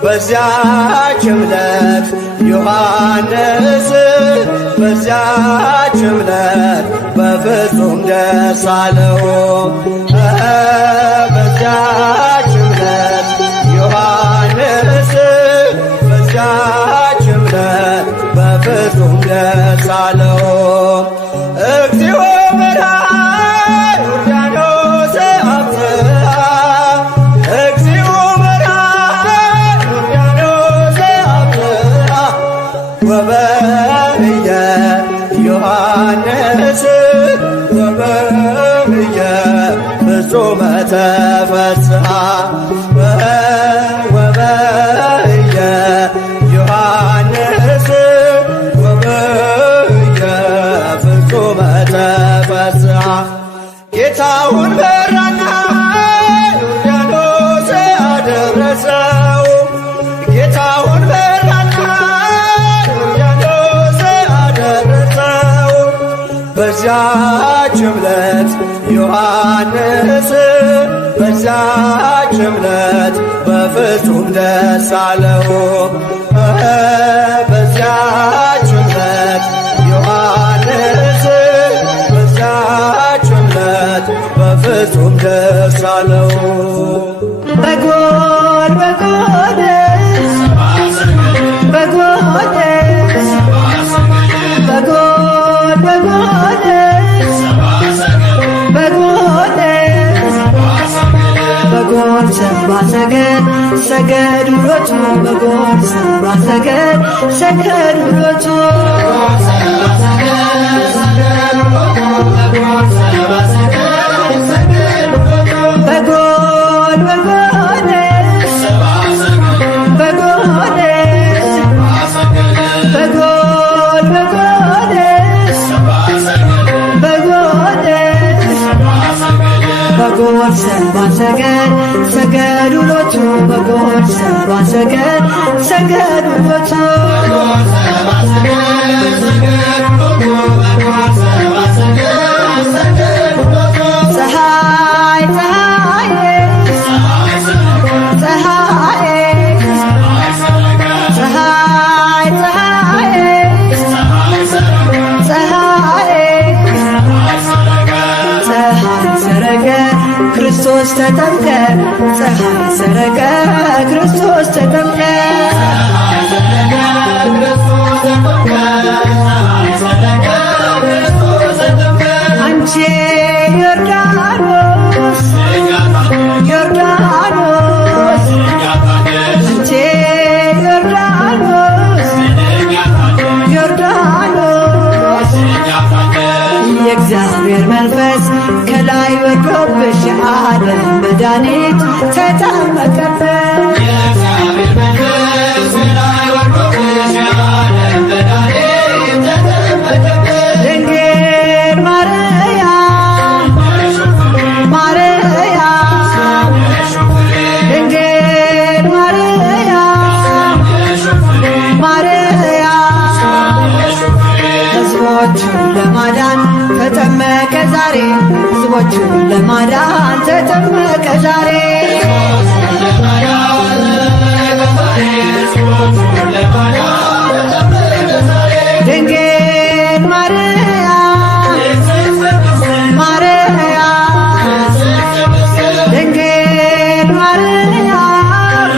በዚያች ዕለት ዮሐንስ በዚያች ዕለት በፍጹም ደስ አለው። በዚያች ዕለት ዮሐንስ በዚያች ዕለት በፍጹም ደስ አለው። እግዚኦ በርሃ ዮርዳኖስ አብጽሐ እግዚኦ በርሃ ዮርዳኖስ አብጽሐ ወበርየ ዮሐንስ ወበርየ ፍጹመ ተፈስሐ ወበርየ ዮሐንስ ወበርየ ፍጹመ ተፈስሐ ጌታውን በራና ዮርዳኖስ አደረሰው። ጌታውን በራና ዮርዳኖስ አደረሰው። በዚያች ዕለት ዮሐንስ በዚያች ዕለት በፍጹም ደስ አለው። በዚያች ዕለት ዮሐንስ በዚያች ዕለት በፍጹም ደስ አለው። በጎል በጎልስ በጎልስ በጎል በጎልስ በጎልስ በጎል ሰብአ ሰገል ሰገዱሎቱ በጎል ሰብአ ሰገል ሰገዱሎቱ ሰብአ ሰገል ሰገዱሎቱ በጎል ሰብአ ሰገል ሰገዱሎቱ ፀሐይ ክርስቶስ ተጠምቀ ፀሐይ ሰረቀ ክርስቶስ ተጠምቀ አንቺ ዮርዳኖስ ዮርዳኖስ አንቺ ዮርዳኖስ ዮርዳኖስ የእግዚአብሔር መንፈስ ከላይ ወርዶብሽ ዓለም መድኃኒት ተጠመቀበት ድንግል ማርያም ማርያም ድንግል ማርያም ማርያም ሕዝቦቹን ለማዳን ተጠመቀ ዛሬ ሕዝቦቹን ለማዳን ተጠመቀ ዛሬ ድንግል ማርያም ማርያም ድንግል ማርያም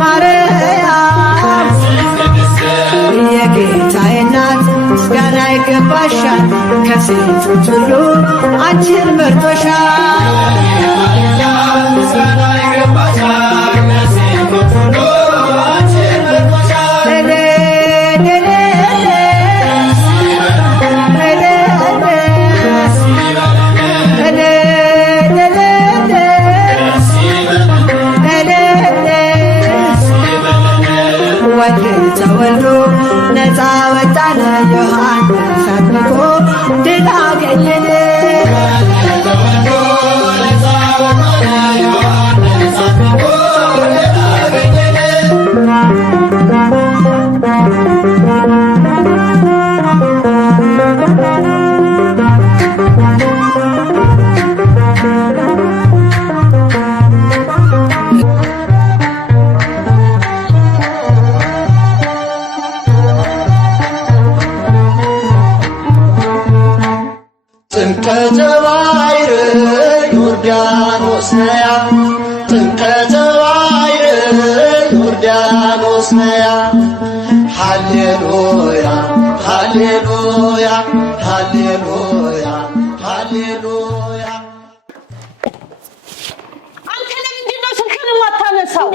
ማርያም የጌታዬ እናት ምስጋና ይገባሻል ከሴቶች ሁሉ አንቺን መርጦሻል ተወልዶ ነፃ ወጣለ ዮሐንስ አጥምቆ ድል አገኘለ ጥምቀተ ባሕር ዮርዳኖስ ነያ ጥምቀተ ባሕር ዮርዳኖስ ነያ ሃሌሉያ ሃሌሉያ ሃሌሉያ ሃሌሉያ። አንተ ለምንድን ነው ስልክህን የማታነሳው?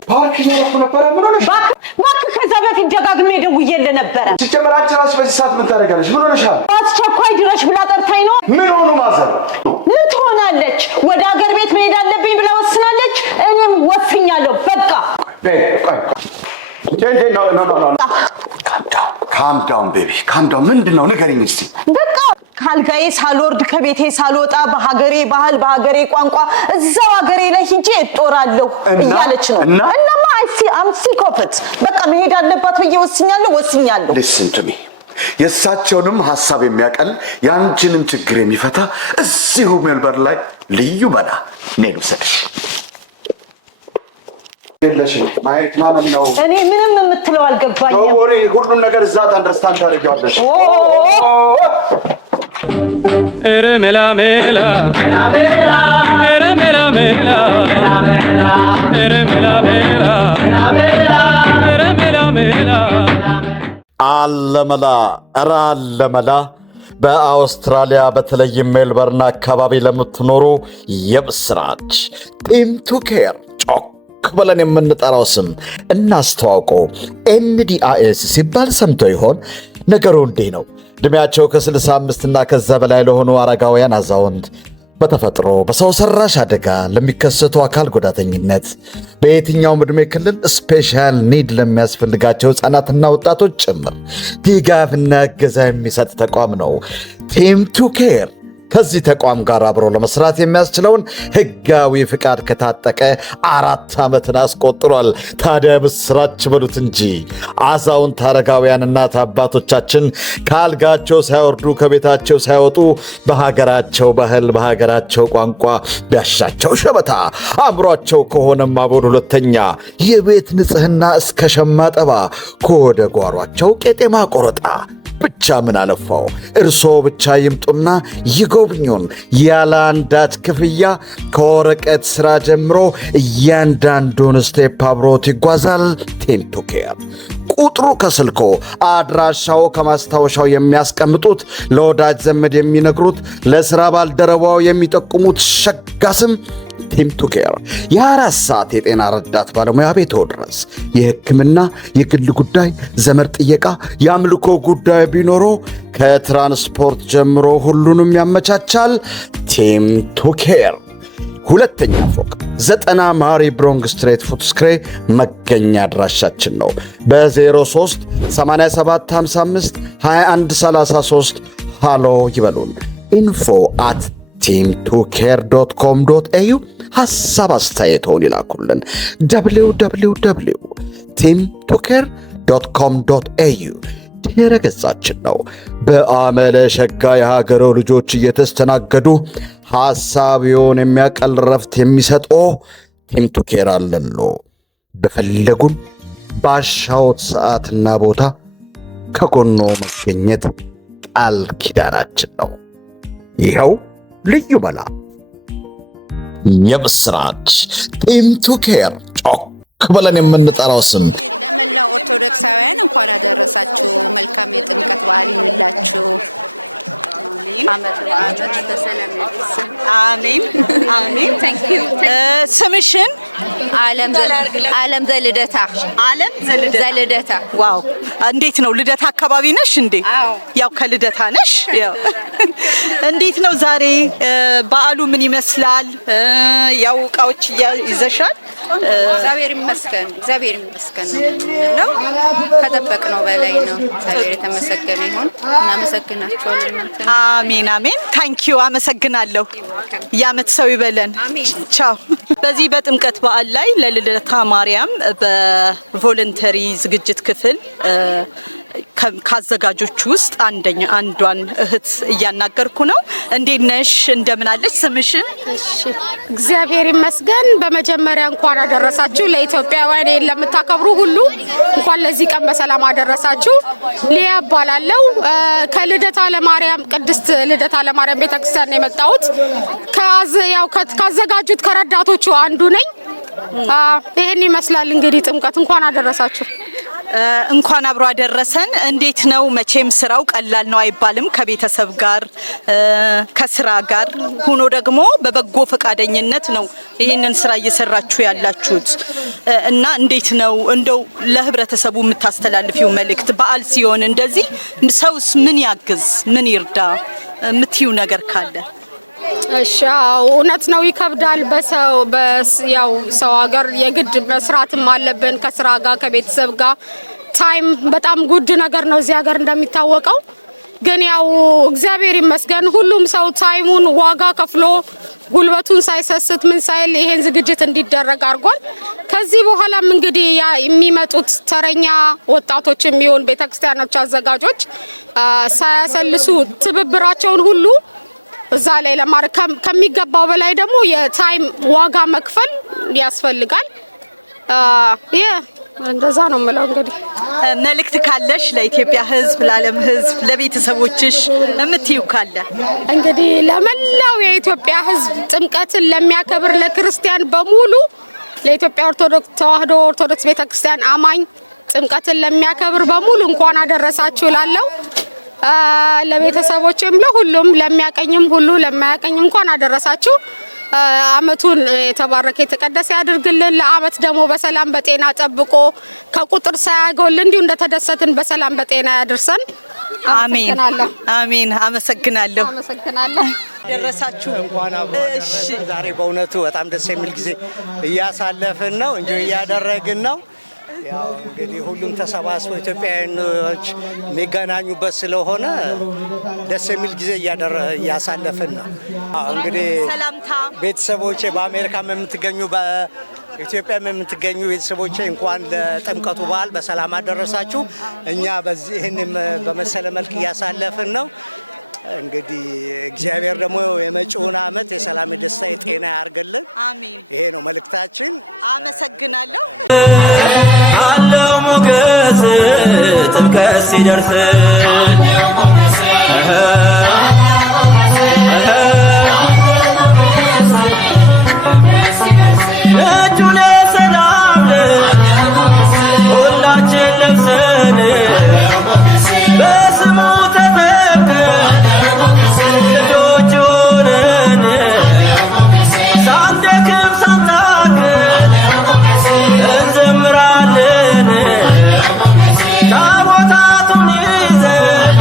እባክህ ከዛ በፊት ደጋግሜ ደውዬልህ ነበረ። በአስቸኳይ ድረሽ ብላ ጠርታኝ ነው። ምን ትሆናለች? ወደ ሀገር ቤት መሄድ አለብኝ ብላ ወስናለች። እኔም ወስኛለሁ። በቃ ካም ዳውን ቤቢ ካም ዳውን። ምንድን ነው ንገሪኝ እስቲ። ካልጋዬ ሳልወርድ ከቤቴ ሳልወጣ በሀገሬ ባህል በሀገሬ ቋንቋ እዛው ሀገሬ ላይ ሂጄ እጦራለሁ እና በቃ መሄድ አለባት ብዬ ወስኛለሁ። ሊስን ቱ ሚ የእሳቸውንም ሀሳብ የሚያቀል የአንቺንም ችግር የሚፈታ እዚሁ ሜልበርን ላይ ልዩ መላ እኔ ልውሰድሽ። እኔ ምንም የምትለው አልገባኝም። ሁሉም ነገር እዛ አንደርስታንድ ታደርጊዋለሽ። ኧረ ሜላ ሜላ ኧረ ሜላ ሜላ ኧረ ሜላ ሜላ ኧረ ሜላ ሜላ አለመላ ኧረ አለመላ በአውስትራሊያ በተለይም ሜልበርን አካባቢ ለምትኖሩ የምስራች ቲም ቱ ኬር ጮክ ብለን የምንጠራው ስም እናስተዋውቀው። NDIS ሲባል ሰምቶ ይሆን? ነገሩ እንዲህ ነው። ዕድሜያቸው ከ65 እና ከዛ በላይ ለሆኑ አረጋውያን፣ አዛውንት፣ በተፈጥሮ በሰው ሰራሽ አደጋ ለሚከሰቱ አካል ጉዳተኝነት፣ በየትኛውም ዕድሜ ክልል ስፔሻል ኒድ ለሚያስፈልጋቸው ሕፃናትና ወጣቶች ጭምር ድጋፍና እገዛ የሚሰጥ ተቋም ነው ቲም ቱ ኬር። ከዚህ ተቋም ጋር አብሮ ለመስራት የሚያስችለውን ሕጋዊ ፍቃድ ከታጠቀ 4 ዓመትን አስቆጥሯል። ታዲያ ምስራች በሉት እንጂ አዛውንት አረጋውያን እናት አባቶቻችን ከአልጋቸው ሳይወርዱ ከቤታቸው ሳይወጡ በሀገራቸው ባህል በሀገራቸው ቋንቋ ቢያሻቸው ሸበታ አእምሯቸው ከሆነም አቦል ሁለተኛ የቤት ንጽሕና እስከ ሸማ ጠባ ከወደ ጓሯቸው ቄጤማ ቆረጣ ብቻ ምን አለፋው እርሶ ብቻ ይምጡና ይጎብኙን። ያለ አንዳች ክፍያ ከወረቀት ሥራ ጀምሮ እያንዳንዱን ስቴፕ አብሮት ይጓዛል ቲም ቱ ኬር። ቁጥሩ ከስልኮ፣ አድራሻው ከማስታወሻው የሚያስቀምጡት፣ ለወዳጅ ዘመድ የሚነግሩት፣ ለሥራ ባልደረባው የሚጠቁሙት ሸጋ ስም ቲም ቱ ኬር የ24 ሰዓት የጤና ረዳት ባለሙያ ቤቶ ድረስ የሕክምና፣ የግል ጉዳይ፣ ዘመድ ጥየቃ፣ የአምልኮ ጉዳይ ቢኖሮ ከትራንስፖርት ጀምሮ ሁሉንም ያመቻቻል ቲም ቱ ኬር። ሁለተኛ ፎቅ 90 ማሪ ብሮንግ ስትሬት ፉትስክሬ መገኛ አድራሻችን ነው። በ03 8755 2133 ሃሎ ይበሉን። info@team2care.com.au ሐሳብ አስተያየቶን ይላኩልን። www.team2care.com.au ድረ ገጻችን ነው። በአመለ ሸጋ የሀገሮ ልጆች እየተስተናገዱ ሐሳቢውን የሚያቀል ረፍት የሚሰጦ ቲም ቱ ኬር አለሎ። በፈለጉን ባሻዎት ሰዓትና ቦታ ከጎኖ መገኘት ቃል ኪዳናችን ነው። ይኸው ልዩ መላ የምስራች ቲም ቱ ኬር ጮክ ብለን የምንጠራው ስም። ለመላው ኦርቶዶክሳውያን እንኳን አደረሳችሁ። መልካም የጥምቀት በዓል ይሁንላችሁ። አሜን አሜን። ስምሽን? ዓለም ዘልደታ። ዓለም ዘልደታ። ዋው! እንዴት ነው ልደታ አካባቢ ነሽ እንዴ? ያው ከልደታ ነሽ። ያው እንዴት ነው ዛሬ በዓሉ ምን ይመስላል? ያው እቃዎች ይዘሻል? እግዚአብሔር ይመስገን ነው። ከጠበቅነው በላይ ነው። እግዚአብሔር የተመሰገነ ይሁን። እናመሰግናችኋለን። አሜን አሜን። ታንኪዩ። አመሰግናለሁ። የዓመት ሰው ይበለን። ቻው። በዚህ በጥምቀት በዓል ላይ ለልደታ ማርያም በቮለንተሪ ዝግጅት ክፍል ካዘጋጆች ውስጥ አንዷን እህት እያናገርኩ ነው። እንዴት ነሽ? እንደምን አለሽ? ስምሽን? እሺ፣ እግዚአብሔር ይመስገን። በመጀመሪያ እንኳን አደረሳችሁ። ለኢትዮጵያውያን ለምታከብሩ ሁሉ እንኳን ለዚህ ቀን በሰላም አደረሳችሁ። ሊያ እባላለሁ። ከልደታ ለማርያም ቅድስት ልደታ ለማርያም ቤተክርስቲያን ነው የመጣሁት። ካዘጋጁት ከረዳቶቹ አንዱ ነኝ። ይሄን ይመስላል እንግዲህ ጥምቀት። እንኳን አደረሳችሁ። እንኳን አብሮ አደረሰን። እንዴት ነው? መቼም ስራው ቀላል ነው አይባልም። ከቤተሰብ ጋር ከስራ ጋር ሆኖ ደግሞ በበጎ ፈቃደኝነት ነው ይህንን ስራ እየሰራችሁ ያላችሁት እና እንዴት ነው እንደው ለህብረተሰቡ የምታስተላልፊው መልእክት? በዓል ሲሆን እንደዚህ ሰውስ ምን ያግዝ ምን ይርዳ የምትዩ ነገር ካለ? እሺ፣ እውነት ነው፣ ይከብዳል። ያው ሰው ሀገር የግድ መስራትም አለብን። ከስራ ጋር ከቤተሰብ ጋር ታይም በጣም ጉድ ነገር ነው እዚህ ሀገር እንደሚታወቀው። ግን ያው እግዚአብሔር ይመስገን ሁሉም ሰው ታይሙን ዋጋ ከፍሎ ጉልበቱን ሳይሰስት ምን ሳይል ይሄን ዝግጅት እንዲደረግ አድርጓል። ከዚህ በኋላም እንግዲህ የሚመጡት ተረኛ ወጣቶች የሚሆን ቤተክርስቲያኖች አዘጋጆች ሳያሰልሱ ትብብራቸውን ሁሉ እዛ ላይ ለማድረግ ከሚገባው በላይ ደግሞ የታይም ዋጋ መክፈል ያስፈልጋል። እንደዛ ነው የምለው። እንግዲህ መልእክት ካለሽ ለኢትዮጵያ ሕዝብ፣ ለዓለም ሕዝብ፣ ለቤተሰቦችሽ የምትይው ካለ? እንግዲህ ለመላው የኢትዮጵያ ሕዝብ ጥምቀትን ለሚያከብር ለክርስቲያን በሙሉ ለኢትዮጵያ ኦርቶዶክስ ተዋሕዶ ኦርቶዶክስ ቤተክርስቲያን አማኝ ጥምቀትን ለሚያከብር በሙሉ እንኳን አደረሳችሁ እላለሁ። ለቤተሰቦቼም ለሁሉም ለሚያቀኝም ሁሉ ለማያቀኝም እንኳን አደረሳችሁ። አመቱን የተባረከ የተቀደሰ ያድርግልን። ለአመት ደግሞ በሰላም በጤና ጠብቆ ከቁጥር ሳያጎል እንዲሁ እንደተደሰትን በሰላም በጤና ያድርሰን። አሜን አሜን። አመሰግናለሁ። ደረሳችሁ እንኳን አብረን ዛሬ በእውነቱ በጣም ደስ የሚል ጊዜ እያሳለፍን ነው፣ እንጂ እያደረግን ነው። ያው እንግዲህ ሁሉም ተሰባስበው ኢትዮጵያውያኖች የሚገናኙበት ስለሆነ ደስ የሚል ጊዜ እያሳለፍን ነው። እንግዲህ ቤተሰቦቼ በአሜሪካም የምትገኙ በኢትዮጵያም የምትገኙ ቤተሰቦቼ እንኳን ለጥምቀቱ በዓል በሰላም አደረሳችሁ። እኛ በዚህ ይህንን በመሰለ መልክ እያሳለፍን ነው። እንግዲህ እግዚአብሔር ደግሞ የመጪውን አመት የሰላም፣ የደስታ፣ የጤና ያርግልን። አሜን። ይሄ ነው መልእክታችን። አመሰግናለሁ። አለው ሞገስ ጥምቀት ሲደርስ እጁን ሰላም ሁላችን ለብሰን በስሙ ልጆች ሆነን ሳንደክም ሳንታክት እንዘምራለን። ታቦታቱን ይዘን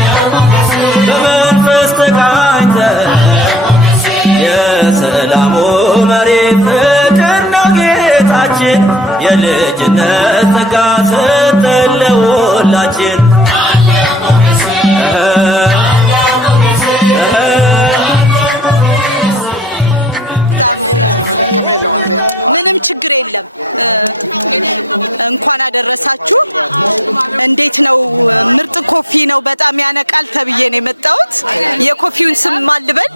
በመንፈስ ተቃኝተን የሰላሙ መሪ ፍቅር ነው ጌታችን። የልጅነት ጸጋ ሰጠን ለሁላችን። ምንም ችግር የለም። እንኳን አደረሳችሁ። እንዴት ነው? ምርጥ ኮፊ ነው፣ በጣም ያነቃል ተብዬ ነው የመጣሁት። የኮፊውን ስም ማን ልበል?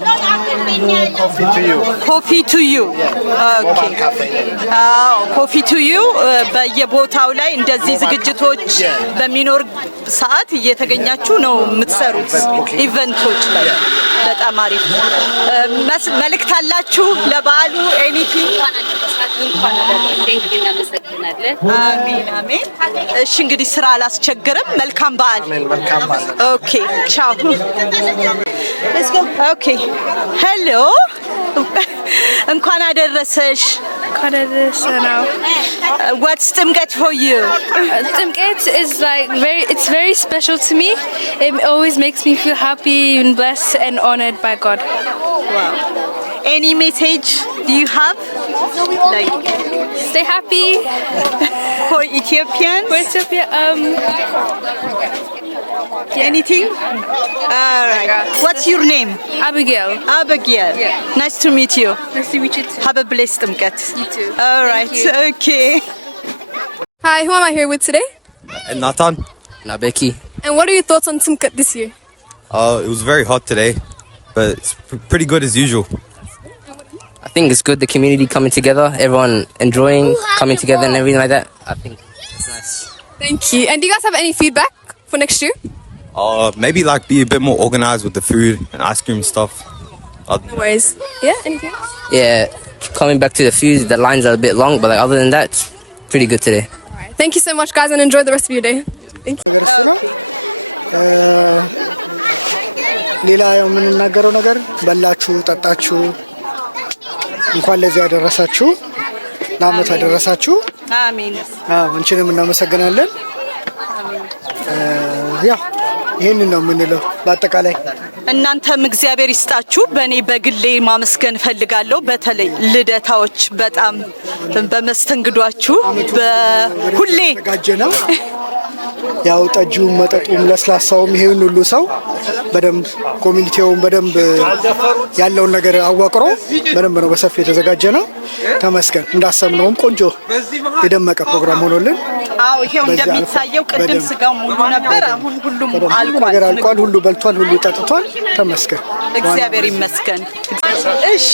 ኮፊ ቱ ዩ። ኦኬ። አዎ፣ ኮፊ ቱ ዩ በየቦታው ላይ እንደዚህ ዝግጅቶች በሚኖር ሰዓት እየተገኛችሁ ነው የምትሰሩት ኢቨንቶች ላይ። በጣም አሪፍ። መልእክት አላችሁ ለበዓሉ? ኤኒቲንግ? አሜን አሜን። እሺ እንግዲህ ስራ አላስቸግርም። መልካም በዓል። ኦኬ ቻው። ኦኬ ሄሎ፣ እንኳን አደረሰሽ። What's Timket for you? Timket is like it's very special to me. It always makes me feel happy and blessed and honored by God. Wow. Any message do you have? Like, stay happy. For Ethiopians? For Ethiopia, anything? All right. What's your name? Abigail. Abigail. Yeah. Nice to meet you. Nice to meet you too. Have a blessed Timket. You too. All right. Okay. Hi, who am I here with today? Nathan. Becky. And what are your thoughts on Timket this year? It was very hot today, but it's pretty good as usual. I think it's good, the community coming together, everyone enjoying coming together and everything like that. I think it's nice. Thank you. And do you guys have any feedback for next year? Maybe like be a bit more organized with the food and ice cream and stuff. No worries. Yeah, anything else? Yeah, coming back to the food, the lines are a bit long, but like other than that, it's pretty good today. Alright. Thank you so much, guys, and enjoy the rest of your day. Thank you. ሌላ የምንናገረው ነገር በላችሁ ጠጣችሁ እንኳን ለዚህ ያደረሳችሁ፣ ለአመት ያደረሳችሁ። አሜን። አንቺንም እናመሰግናለን። ያው ይሄንን ነው የምንለው በአጠቃላይ። እናንተም እግዚአብሔር ይስጣችሁ። በእኔ በግሌ ማመስገን ፈልጋለሁ። በተለይ ልደታዎች በጣም በመስተንግዷችሁ በሁሌ ጋጀነው ያው ጠጁም መጠጡም ለስላሳውም ይሄን ሁሉ ሰው በደንብ ኮሚኒቲውን በደንብ ያለውን ነገር አዋቅሮ በደንብ ነው በሰፊ የተዘጋጀ ነው። ተመስገን። እንዳሰብነውም ቆንጆ የደመቀ ፕሮግራም ሆኖልን። አዎ ይሄው እንደሚታየው ቅድም ስጋው ሙሉ ነበር። አሁን ሁሉም አልቋል። ሁሉ በልቷል፣ ሁሉ ጠጥቷል። ተመስገን። እግዚአብሔር ይመስገን። እሺ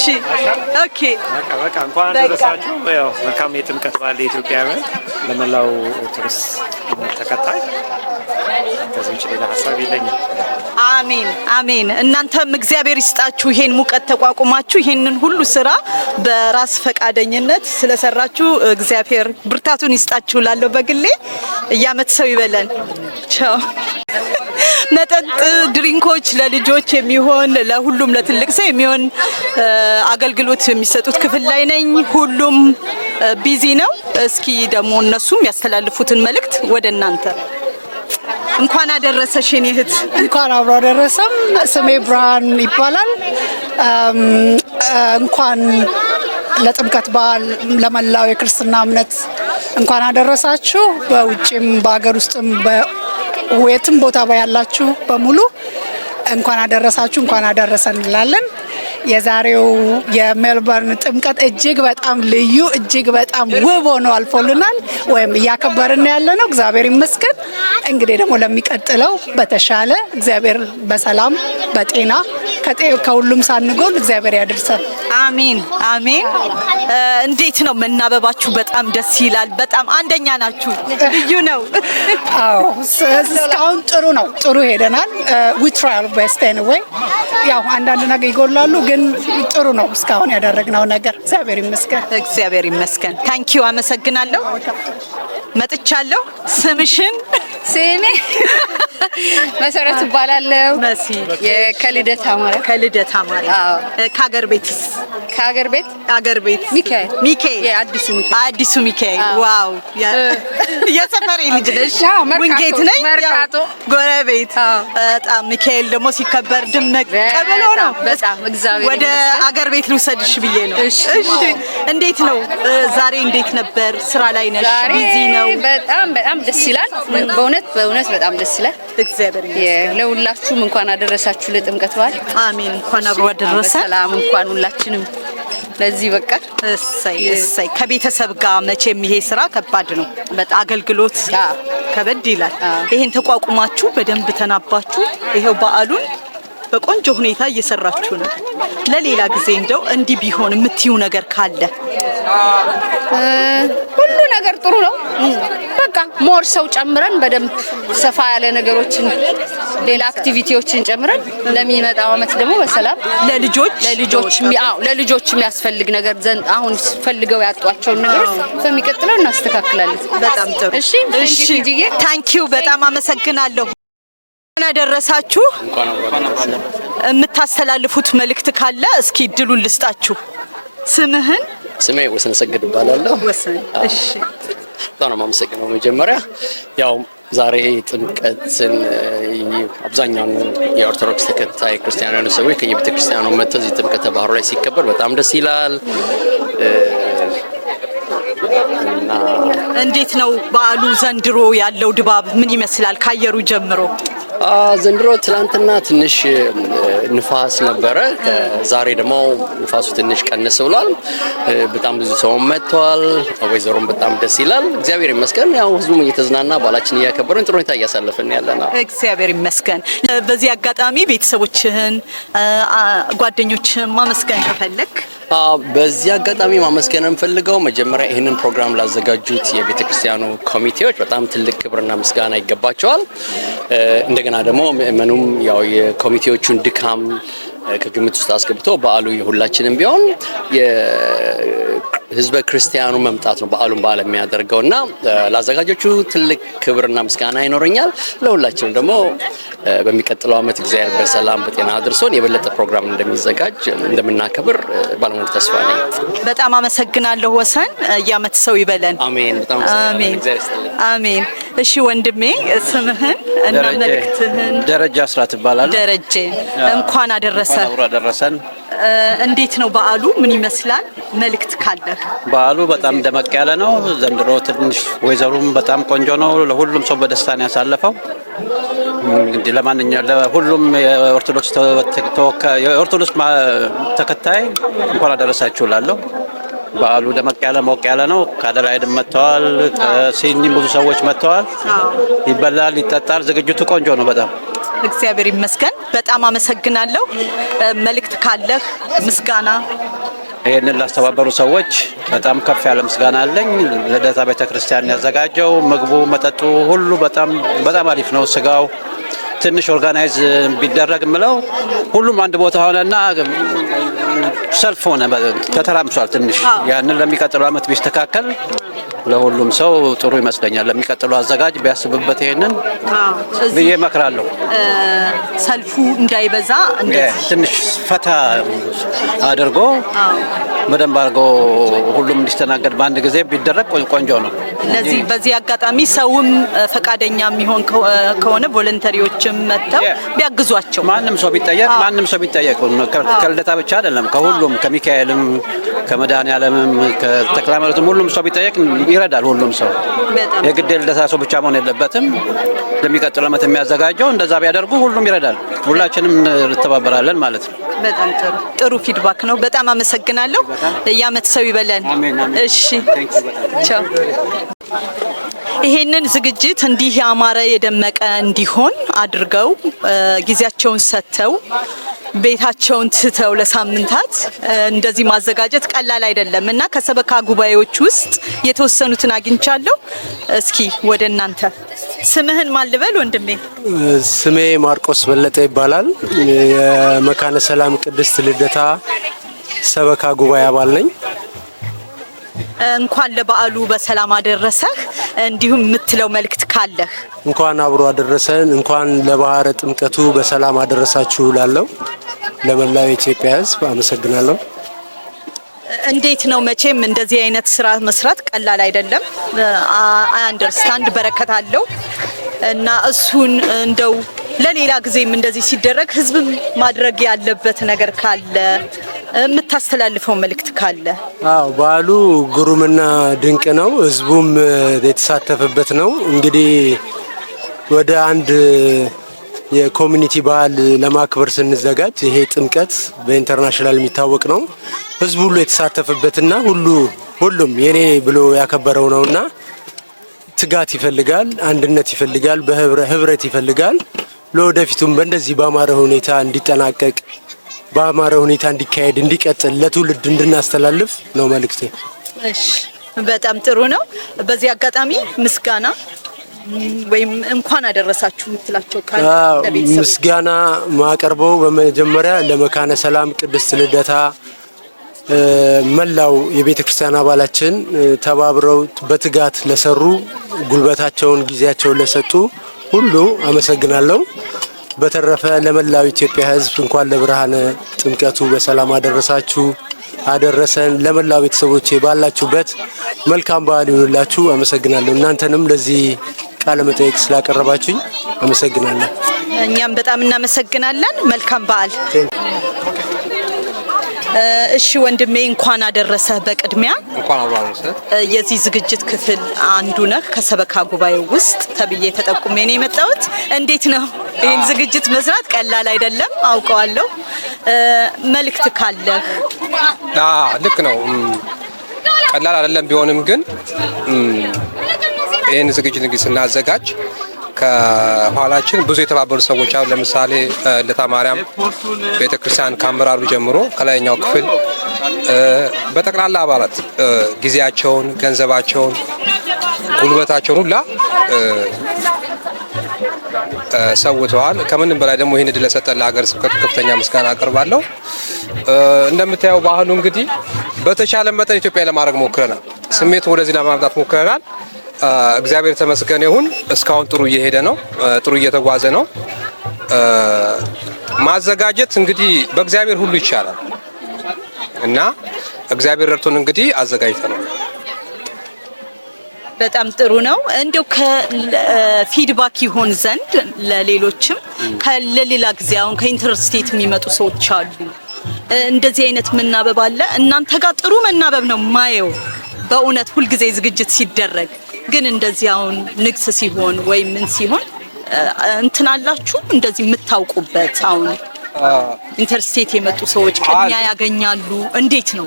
ኦኬ። በቃ እንኳን አደረሳችሁ። ያው መልካም የጥምቀት በዓል ለኢትዮጵያውያን፣ ለመላው ኦርቶዶክስ ተከታይ። ከዚህ ውጭ ሌላ ሀሳብ የለኝም። አሜን አሜን። እናንተም እግዚአብሔር ይስጣችሁ። ይሄን ሙቀት ተቋቁማችሁ ይሄንን ሁሉ ስራ በራስ ፈቃደኝነት ስለሰራችሁ እግዚአብሔር ብርታቱን ይስጣችሁ። ላለው በግሌ የዓመት ሰው ይበለን። ቻው። መጠጥ ድሪንኮች ለልጆች የሚሆን ለሁሉም ለትልቅ ሰው የሚሆን አገልግሎት የሚሰጡት ክፍል ላይ ነኝ። ሁሉም ቢዚ ነው። እስኪ ደግሞ እነሱም ያስተላልፉትን መልእክት ወደ እናንተ። እንኳን አደረሰሽ የኔ እህት። እንኳን አብሮ አደረሰም። ስሜ ብርሃን ይባላል። እንኳን ለጥምቀት በዓል ለመላው የክርስትና እምነት እንኳን አደረሳችሁ። በውጭም በሀገር ውስጥም በየትም ቦታ ያላችሁ በሙሉ እንኳን አደረሳችሁ፣ እንኳን አደረሰን እንላለን። የዛሬው የሜልበርን ጥምቀት እጅግ በጣም ልዩ እጅግ በጣም ውብ ሆኖ አልፎልናል፣ ወይም እያከበርን ያለ ነው። እግዚአብሔር ይመስገን። እንግዲህ ደግሞ ለሚቀጥለው በተሻለ እግዚአብሔር በሰላም በጤና ከሁሉም ሳንጎል እግዚአብሔር ያድርሰን። አሜን አሜን። እንዴት ነው መናበባችሁ? በጣም ደስ ይላል። በጣም አንደኛ ናችሁ። ልዩ ነው። አዎ እስካሁን ጥሩ ነው። ጥሩ ሄደናል። we try our best anyway። ያው አንዳንድ ነገር ይጎላሉ ግን ጥሩ ነው እስካሁን ያደረግነው ነገር። እግዚአብሔር ይመስገን። እግዚአብሔር ይመስገን። ታንክ ዩ። አመሰግናለሁ። መጥቻለሁ። ስምሽን? ስሜ መሰረት እባላለሁ። መሲ ከልደታ ማርያም። ከልደታ ማርያም። ከሀገር ቤትስ? ከሀገር ቤት ሚካኤል። ሚካኤል አዲሱ ሚካኤል። ዋው የሰፈሬ ልጅ ነሽ። ውንጌት ነኝ ጎረቤት። በጣም ሚካኤል ደግሞ ሲከበር ድምቅ ብሎ ነው። በጣም እግዚአብሔር ወደ አገር ቤት ልውሰድሽ ብዬ ነው። እሺ እንዴት ነው ዛሬ? እንዴት ነበር? ስራ ላይ ነሽ? ቢዚ ነው? በጣም ደስ ይላል። በእውነት በጣም ደስ ይላል። እግዚአብሔር ይመስገን። ለሁላችሁም እንኳን አደረሳችሁ ለጥምቀት በዓል። አሜን። እንኳን አብሮ አደረሰ። ሰላም እንኳን ሁላችንም ለዚህ በቃ። እሰይ ከቤተሰብ ጋር መቼም ይሄ ስራ ከባድ ነው። በጣም አገልግሎት ከበድ ይላል። ይሄን ተቋቁማችሁ በደንብ ተናባችሁ ይሄው በዓሉን በቆንጆ ሁኔታ እየሰራችሁ ነው። ለሌላ ጊዜ እንደው እንዲህ ቢሆን የምትዩ ነገር ካለ? ሁሉ ነገር ጥሩ ነው። በቃ ሞር ሰው ጨምረን በደንብ ሰፋ ያለ ነገሮችን ሌላ አክቲቪቲዎችን ጨምረን ለሚመጣው አመት ደግሞ በሰላም ለልጆች የሚያስፈልግ ነገር ዘንድ አሁን ፈልገው ያጧቸውን ነገሮች በሚቀጥለው እናስተካክላለን። በጣም ጥሩ። እሺ ታንክ ዩ። በጣም አመሰግናለሁ። አደረሳችሁ። የምታስተላልፉት መልእክት ካለ እስኪ እድሉን ልስጣችሁ። ስምህን? ስሜ ወሰን ሰግድ እባላለሁ። ወሰን። እሺ በጣም ነው የማመሰግነው። መጀመሪያ ያው ዛሬ ጥምቀትን አብዛኛውን የኦርቶዶክስ ተከታይ ክርስቲያናውያን ሰዎች ከየቤተ ክርስቲያኑ መጥተው እዚህ ጥምቀተ ባህሩ ላይ ሲከበር በጣም ደስ ይላል። እና እንዴት ነው በዓሉ ዘንድሮ ያለው ድባብ ምን ይመስላል? ካየሩ ጀምሮ ዘንድሮ ትላንትና ትንሽ ንፋስ ነበረ። ዛሬ ደግሞ ንፋሱ ትንሽ ቀንስ ብሏል። በጣም ብዙ ሰው መጥቷል። ወይዘሮም በጣም ደስ ይላል። እግዚአብሔር ይመስገን። ያው ህዝቡም እየተዝናና በዓላችን እያከበርን ጥሩ ሁኔታ እያሳለፈን ያለና እግዚአብሔር ይመስገን። በዚህ አጋጣሚ ቤተሰቦችህን ጓደኞችህን ማመስገን ከፈለክ? በዚህ አጋጣሚ ማመስገን እንፈልገው መጀመሪያ ይህንን ፕሮግራም ላዘጋጁት የቤተ ክርስቲያኑ ኮሚቴዎች በጣም ትልቅ ክብርና ምስጋና ይገባቸዋል። እንደገና ደግሞ ምእመኑም ያው የኮሚቴዎቹን ድካም ከግምት ውስጥ አስገብቶ በዓሉ የሁላችንም ቢሆን የህዝበ ክርስቲያኑ መምጣት ነው በዓሉን በዓል የሚያደርገውና ለአዘጋጆቹ ትልቅ ክብርና ምስጋና ይኖረኛል። ለሁላችንም ደግሞ በሚቀጥለው ዓመት እግዚአብሔር በሰላም በጤና አድርሶን የበለጠ ፕሮግራም እንደሚዘጋጅ እንደምናከብር ባለሙሉ ተስፋ ነኝ። በጣም አመሰግናለሁ ወሰን። የዓመት ሰው ይበለን። አሜን። በጣም አመሰግናለሁ። አሜን። እሺ ወንድሜ ስምህን እና መልእክትህን? ደረጃ አስራት ይባላል። ደረጀ እንኳን አደረሰ። አብሮ አደረሰን። እንዴት ነው በዓሉ? ምን ይመስላል? መልእክት ካለህ? በዓሉ በጣም ደመቅ ያለ ነው። ዘንድሮ ትንሽ ወይዘሩም በጣም ቆንጆ ነው። ለሁሉም ሰው በደስታ ነው ያሳለፈው። እንግዲህ ለማንኛውም ለሁሉም የኦርቶዶክስ ተከታይ እንኳን አደረሳችሁ እላለሁ። በዓሉ ደመቅ ያለ ሞቅ ያለ ነው። ከአደላይድም መጥተዋል። ከሲድኒም ብዙ ሰዎች መጥተዋል። ይበላል፣ ይጠጣል። ዝግጅቱ ቆንጆ ነው በጣም። እግዚአብሔር ይመስገን። በጣም አመሰግናለሁ። መልእክት ካለህ? ምስጋና ይህንን ላስተባበሩ ሰዎች በጣም ከፍ ያለ ምስጋና አለኝ። ልደታ ቤተክርስቲያን ያዘጋጀው ምግቡ፣ መጠጡ ሁሉ በጣም አሪፍ ነው። ስጋው ትንሽ ኦርጋናይዝ ቢደረግ ምለው ሁሉም አንድ ቦታ ሆነና ሰልፍ ሆነ ተተራምሷል ትንሽ። ያንን ለሚቀጥለው ዓመት ቢስተካከል ለሁሉም ሰው ጥሩ ይመስለኛል። ለሚቀጥለው አዘጋጅ ቢያስብበት ይሄንን ብዬ እመክራለሁ። ሰልፉ እንዳይበዛ እንደዚህ ትንሽ ፈታ አድርጎ በደንብ አድርጎ ሁሉም እንዲስተናገድ በአንድ ጊዜ ቢደረግ ቆንጆ ነው። ለዚህ በዚህ አጋጣሚ ሰውም ፈቃደኛ የሚሆን ከሆነ ቮለንተሪዎችም መጥተው ቢያግዟቸው ማንም ሰው ቢጠየቅ ከልደታ ብቻ አይደለም፣ ከሁሉም ከሚካኤልም ከመድኃኔዓለምም ከተክለሃይማኖትም ሁሉም ሰው ቢጠየቅ ይረዳል። ሁሉም ሰው የግድ ልደታ ሰው ብቻ መሆን የለበትም። ለሚቀጥለው ዓመት የሚያዘጋጀው እንደዛ ቢያደርጉ ሁሉም ይረዳል። ሁላችንም እንተባበራለን ማለት ነው። በጣም ጥሩ ፊድባክ ነው። በጣም አመሰግናለሁ። የዓመት ሰው ይበለን። እሺ ቻው። ይሄንን ዝግጅት እንዲህ ያማረ የደመቀ እንዲሆን አድርገው ጊዜያቸውን ሰጥተው ቤታቸውን ትተው ለሳምንታት እንደዚህ ማዘጋጀት ቀላል አይደለም እና ከሰበካ ጉባኤዎች ውስጥ የተወሰኑትን አግኝቻለሁ። እስኪ ወደ እናንተ ስምህን ማን ልበል ወንድሜ? ስሜ ማርቆስ በለጠ ይባላል። የመካነ ሰላም ቅድስት ልደታ ሰበካ ጉባኤ አባል ነኝ። እንኳን ለበዓሉ በሰላም አደረሰህ። እንዲሁም የምትለው መልእክት ካለህ? እንኳን አብሮ አደረሰን። እንኳን ለባህረ ጥምቀቱ በሰላም አደረሳችሁ ላለው ለመላው የኢትዮጵያ ሕዝብ አመሰግናለሁ። እንዴት ነው? መቼም እንደዚህ አይነት ስራ መስራት ቀላል አይደለም። አይ አንደርስታንድ በረከት አለው እና እሱን እንደው ለሌላ ጊዜም እንደዚህ ሲደረግ ህዝብም ማድረግ ያለበት ነገር ካለ የምታስተላልፈው መልእክት ካለ? አዎ በዓሉ ግሩምና ድንቅ ነው። ህዝቡም የተሳተፈበት ነው። እንግዲህ ወደ አንድ የኮሚኒቲ በዓል ለማክበር ስንዘጋጅ ይሄ ጥምቀት በኢንተርናሽናል የሚታወቅ ነው። ህዝቡ ሁሉ የተሳተፈበትና ሁሉም የኔ ብሎ ያከበረው ነውና ትጋት ይፈልጋል፣ አንድነት ይፈልጋል፣ ህብረት ይፈልጋል። ለወደፊቱም በእንደዚህ በአማረ ሁኔታ እንዲጠናቀቅ በአማረ ሁኔታ እንዲካሄድ እንዲቀጥል ለትውልድ እንድናስተላልፍ ነው መልእክቴ። እሺ በጣም ጥሩ ነው። በዚህ አጋጣሚ ምስጋና ወይም እንኳን አደረሳችሁ የምትላቸው ካለ ለቤተሰብ? ምስጋና ማቀርበው በመጀመሪያ ለመካነ ሰላም ቅድስት ልደታ መላው የቤተ ክርስቲያን አባላችን ተባብረው በትጋት ለሰሩ ጉልበታቸውን ጊዜያቸውን ለሰጡ ሁሉ አመሰግናለሁ። በተረፈ ለመላው ኢትዮጵያ ሕዝብ እንኳን ለብርሃነ ጥምቀቱ በሰላም አደረሳችሁ አደረሰን። ለመላው ቤተሰቦቼ ባላችሁበት መልካም በዓል ይሁንላችሁ። አመሰግናለሁ። እናንተንም ለዚህ ቃለ መጠይቅ ስላቀረባችሁኝ አመሰግናለሁ። እኛም በጣም እናመሰግናለን። መልካም በዓል። እሺ ወንድሜ እንኳን አደረሰ። በቅድሚያ እንኳን አብሮ አደረሰ። የዚህ ዝግጅት ክፍል አንዱ ነህ። ከሰበካ ጉባኤው ውስጥ ተብዬ ተጠቁሜ ነው የመጣሁት። እንዴት ነው ይህን ዝግጅት መስራት? ቀላል አይደለም አውቀዋለሁ። መልእክት ካለህ? ልክ ነው፣ ቀላል አይደለም። ቢሆንም ግን ይህን ዝግጅት እንግዲህ ስናዘጋጅ ከኋላችን ብዙ የተባበሩ ሰዎች አሉ። ለምሳሌ ልደታ ማርያም ቤተክርስቲያን ከአመራሩ ጀምሮ ከላይኛው ክፍል በጠቅላላ አባላት ጊዜያቸውን፣ ገንዘባቸውን፣ ጉልበታቸውን ሁላ ሰውተዋል። ከምንም በላይ ደግሞ ይህን ዕድል ለሰጠን ለሀገረ ስብከቱ ከፍተኛ ምስጋና አቀርባለሁ። እንደምታየው ባህሉ እንግዲህ በተቻለ መጠን ኢትዮጵያ ለማድረግ ሞክረናል። ስሜቱ ወደዚህ ለማምጣት ሞክረናል። እግዚአብሔር ተመስገን ይሁን። እስካሁን ጥሩ እየሄደ ነው፣ ጥሩ እየተጓዘ ነው። ማዘጋጀት እንግዲህ በእግዚአብሔር ሁሉ ይቻላል እና እግዚአብሔር ረድቶን እንግዲህ አዘጋጅተናል። በጣም ጥሩ ነው። እንደው ከፊድባክ ይሆን ዘንድ ለሌሎችም ለሌላ ጊዜ አሁን ከኢንተርስቴት የሚመጡ ሰዎች አሉ። እንደዚህ አይነት መናበብ አለ። እናንተ ጋር ጥሩ መናበብ ነው ማየው በእውነት ሁልጊዜ ዝግጅት ሲደረግ። ግን እንደዚህ አሁን ንግስ ሲሆን ወይ ምን ሲሆን እንትን አላችሁ እንደዚህ የምታውቁበት? አሁን ኢንተርስቴት የመጡ ሰዎች ቅድሚያ ያገኛሉ። እንዴት ነው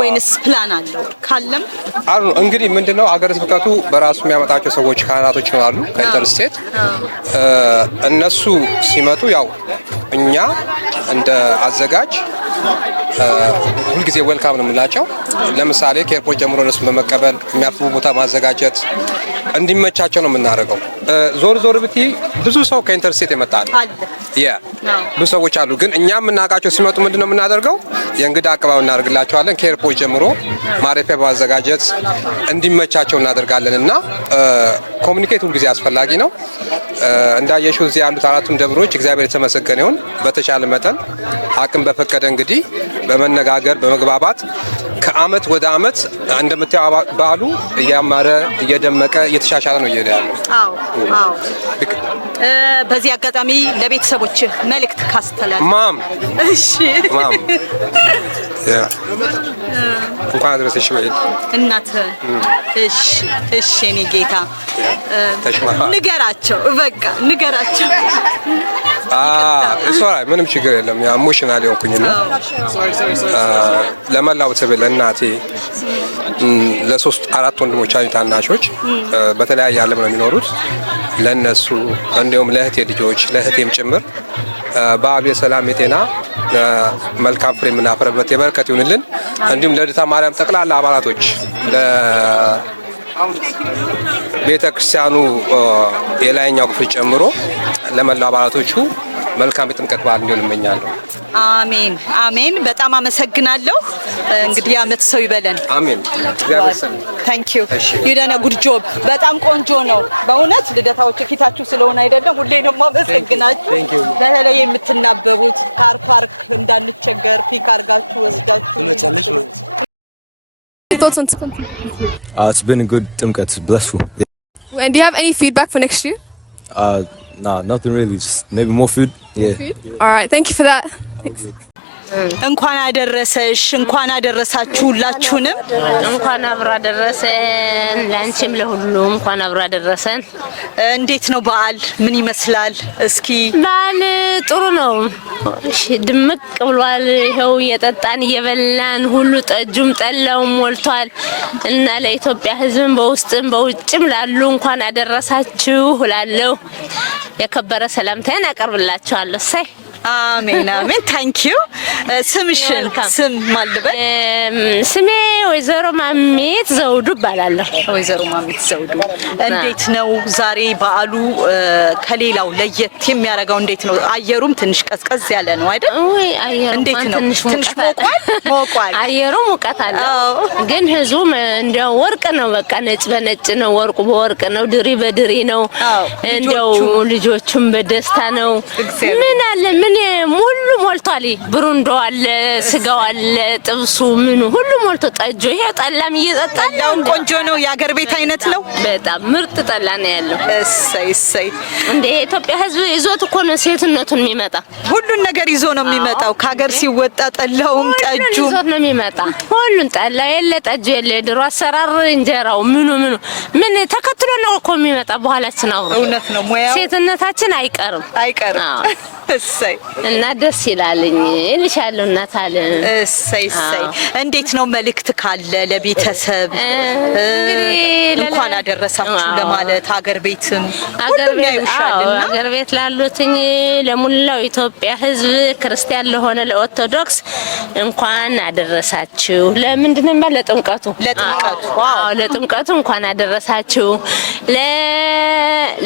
ወይንስ ፕላን አለው? ካለም እንግዲህ ምንድነው ሀገረ ስብከቱ በራሱ የሚያመጣቸው ሰዎች ካህናቶች ይኖራሉ ከኢንተርስቴት። እነሱ ሲመጡ ያው እኛ እንደ አዘጋጅ ሁልጊዜ ዌልካም ነው የምላቸው። ለምሳሌ ከኤርፖርት ጀምሮ እነሱን በመቀበል የሚያርፉ ቦታ ማዘጋጀት እንዲመቻቸው ነው የምናደርገው። ዞር ዞር ብቲ ብዙ ሰው ከኢንተርስቴት ይመጣል። ብዙ ሰዎች አሉ፣ ግን እኛ የምናውቃቸው ሲመጡ ምንድነው የምናደርገው? የእንግዳ አቀባበል እናደርግላቸዋለን። ከኤርፖርት ጀምሮ ማረፊያ በማዘጋጀት እንዲመቻቸው እናደርጋለን እና ኮሚኒኬት ሁልጊዜ አስፈላጊ ነው። እንዳየሽው እዚህ ያሉት አራቱም ደብሮች እግዚአብሔር የተመሰገነ ይሁን በተቻለ መጠን አቅም በፈቀደ እንግዲህ በመነጋገር በመግባባት ከአመት ወደ አመት እንደምታየው በዓሉ እያማረ እየደመቀ እየተሻሻለ ነው እየሄደ ያለው። አዎ። በዚህ አጋጣሚ ለቤተሰቦች መልእክት ካስተላልፍ ማም እሺ ማም እንኳን አደረሰሽ ወይ እናት እሺ እኔ ጌታ ንገራቸው በቃ ንገራቸው። ሶራ ምንም ችግር የለም። ያ ኢሞሽናል የሆንኩኝና ለመላው ቤተሰብ ለእናቴ ለሶስት አራት ወንድሞች አሉኝ ታናሾች በተለያየ ዓለም ነው የሚኖሩት። ለነሱ እንዲሁም ለእህቴ ልጆች ለእህቴም ጭምር በዓሉ የሰላም የጤና መልካም ፍሬ የምናፈርበት የበረከት ይሁንልን። እንዲሁም ለልደታ ማርያም ጠቅላላ አባላቶች ቤተ ክርስቲያኑ የላይኛው ክፍል ጨምሮ ለመላው አባላቶቹ መልካም የጥምቀት በዓል እንዲሆን እመኛለሁ። አሜን አሜን። በጣም አመሰግናለሁ። እንግዲህ አመት ሰው ይበለን። አሜን። ታንክ ዩ ዩዳና ጉድ ጆብ። በጣም ቆንጆ ነው በእውነት ልደታዎች ፊታችሁ ስለሆነ አይደለም ሁሌ ነው ማመሰግናችሁ። በተለይ የምትናበቡት ካር ፓርክ እንዳንቸገር ፒክ አርጋችሁ ወስዳችሁ It's been a good Timkat, blessful. And do you have any feedback for next year? Nah, nothing really. Just maybe more food. Yeah. Food? All right, thank you for that. Thanks. እንኳን አደረሰሽ እንኳን አደረሳችሁ ሁላችሁንም። እንኳን አብራ ደረሰን ላንቺም ለሁሉም እንኳን አብራ ደረሰን። እንዴት ነው በዓል ምን ይመስላል? እስኪ በዓል ጥሩ ነው። እሺ ድምቅ ብሏል። ይኸው እየጠጣን እየበላን ሁሉ ጠጁም ጠላውም ሞልቷል እና ለኢትዮጵያ ሕዝብም በውስጥም በውጭም ላሉ እንኳን አደረሳችሁ እላለሁ። የከበረ ሰላምታዬን አቀርብላችኋለሁ። ሳይ አሜን አሜን። ታንክ ዩ። ስምሽን ስም ማልበል? ስሜ ወይዘሮ ማሚት ዘውዱ እባላለሁ። ወይዘሮ ማሚት ዘውዱ። እንዴት ነው ዛሬ በዓሉ ከሌላው ለየት የሚያደርገው እንዴት ነው? አየሩም ትንሽ ቀዝቀዝ ያለ ነው አይደል? ወይ አየሩ እንዴት ነው? ትንሽ ሞቋል። አየሩ ሙቀት አለው፣ ግን ህዝቡ እንደው ወርቅ ነው። በቃ ነጭ በነጭ ነው፣ ወርቁ በወርቅ ነው፣ ድሪ በድሪ ነው። እንደው ልጆቹም በደስታ ነው። ምን አለ ምን ሙሉ ሞልቷል። ብሩንዶ አለ፣ ስጋው አለ፣ ጥብሱ ምኑ ሁሉ ሞልቶ ጠጆ ይሄ ጠላም እየጠጣን ነው። ቆንጆ ነው። የሀገር ቤት አይነት ነው። በጣም ምርጥ ጠላ ነው ያለው። እሰይ እሰይ። እንደ ኢትዮጵያ ህዝብ ይዞት እኮ ነው ሴትነቱን የሚመጣ። ሁሉን ነገር ይዞ ነው የሚመጣው። ከሀገር ሲወጣ ጠላውም ጠጁ ይዞት ነው የሚመጣ። ሁሉን ጠላ የለ ጠጁ የለ ድሮ አሰራር እንጀራው ምኑ ምን ተከትሎ ነው እኮ የሚመጣ። በኋላችን አውሩ። እውነት ነው። ሙያው ሴትነታችን አይቀርም። እሰይ እና ደስ ይላልኝ እልሻለሁ። እናት አለ እሰይ እሰይ። እንዴት ነው መልእክት ካለ ለቤተሰብ እንኳን አደረሳችሁ ለማለት ሀገር ቤትም ሀገር ቤት ላሉትኝ ለሙላው ኢትዮጵያ ህዝብ ክርስቲያን ለሆነ ለኦርቶዶክስ እንኳን አደረሳችሁ። ለምንድን ነው ለጥምቀቱ ለጥምቀቱ እንኳን አደረሳችሁ።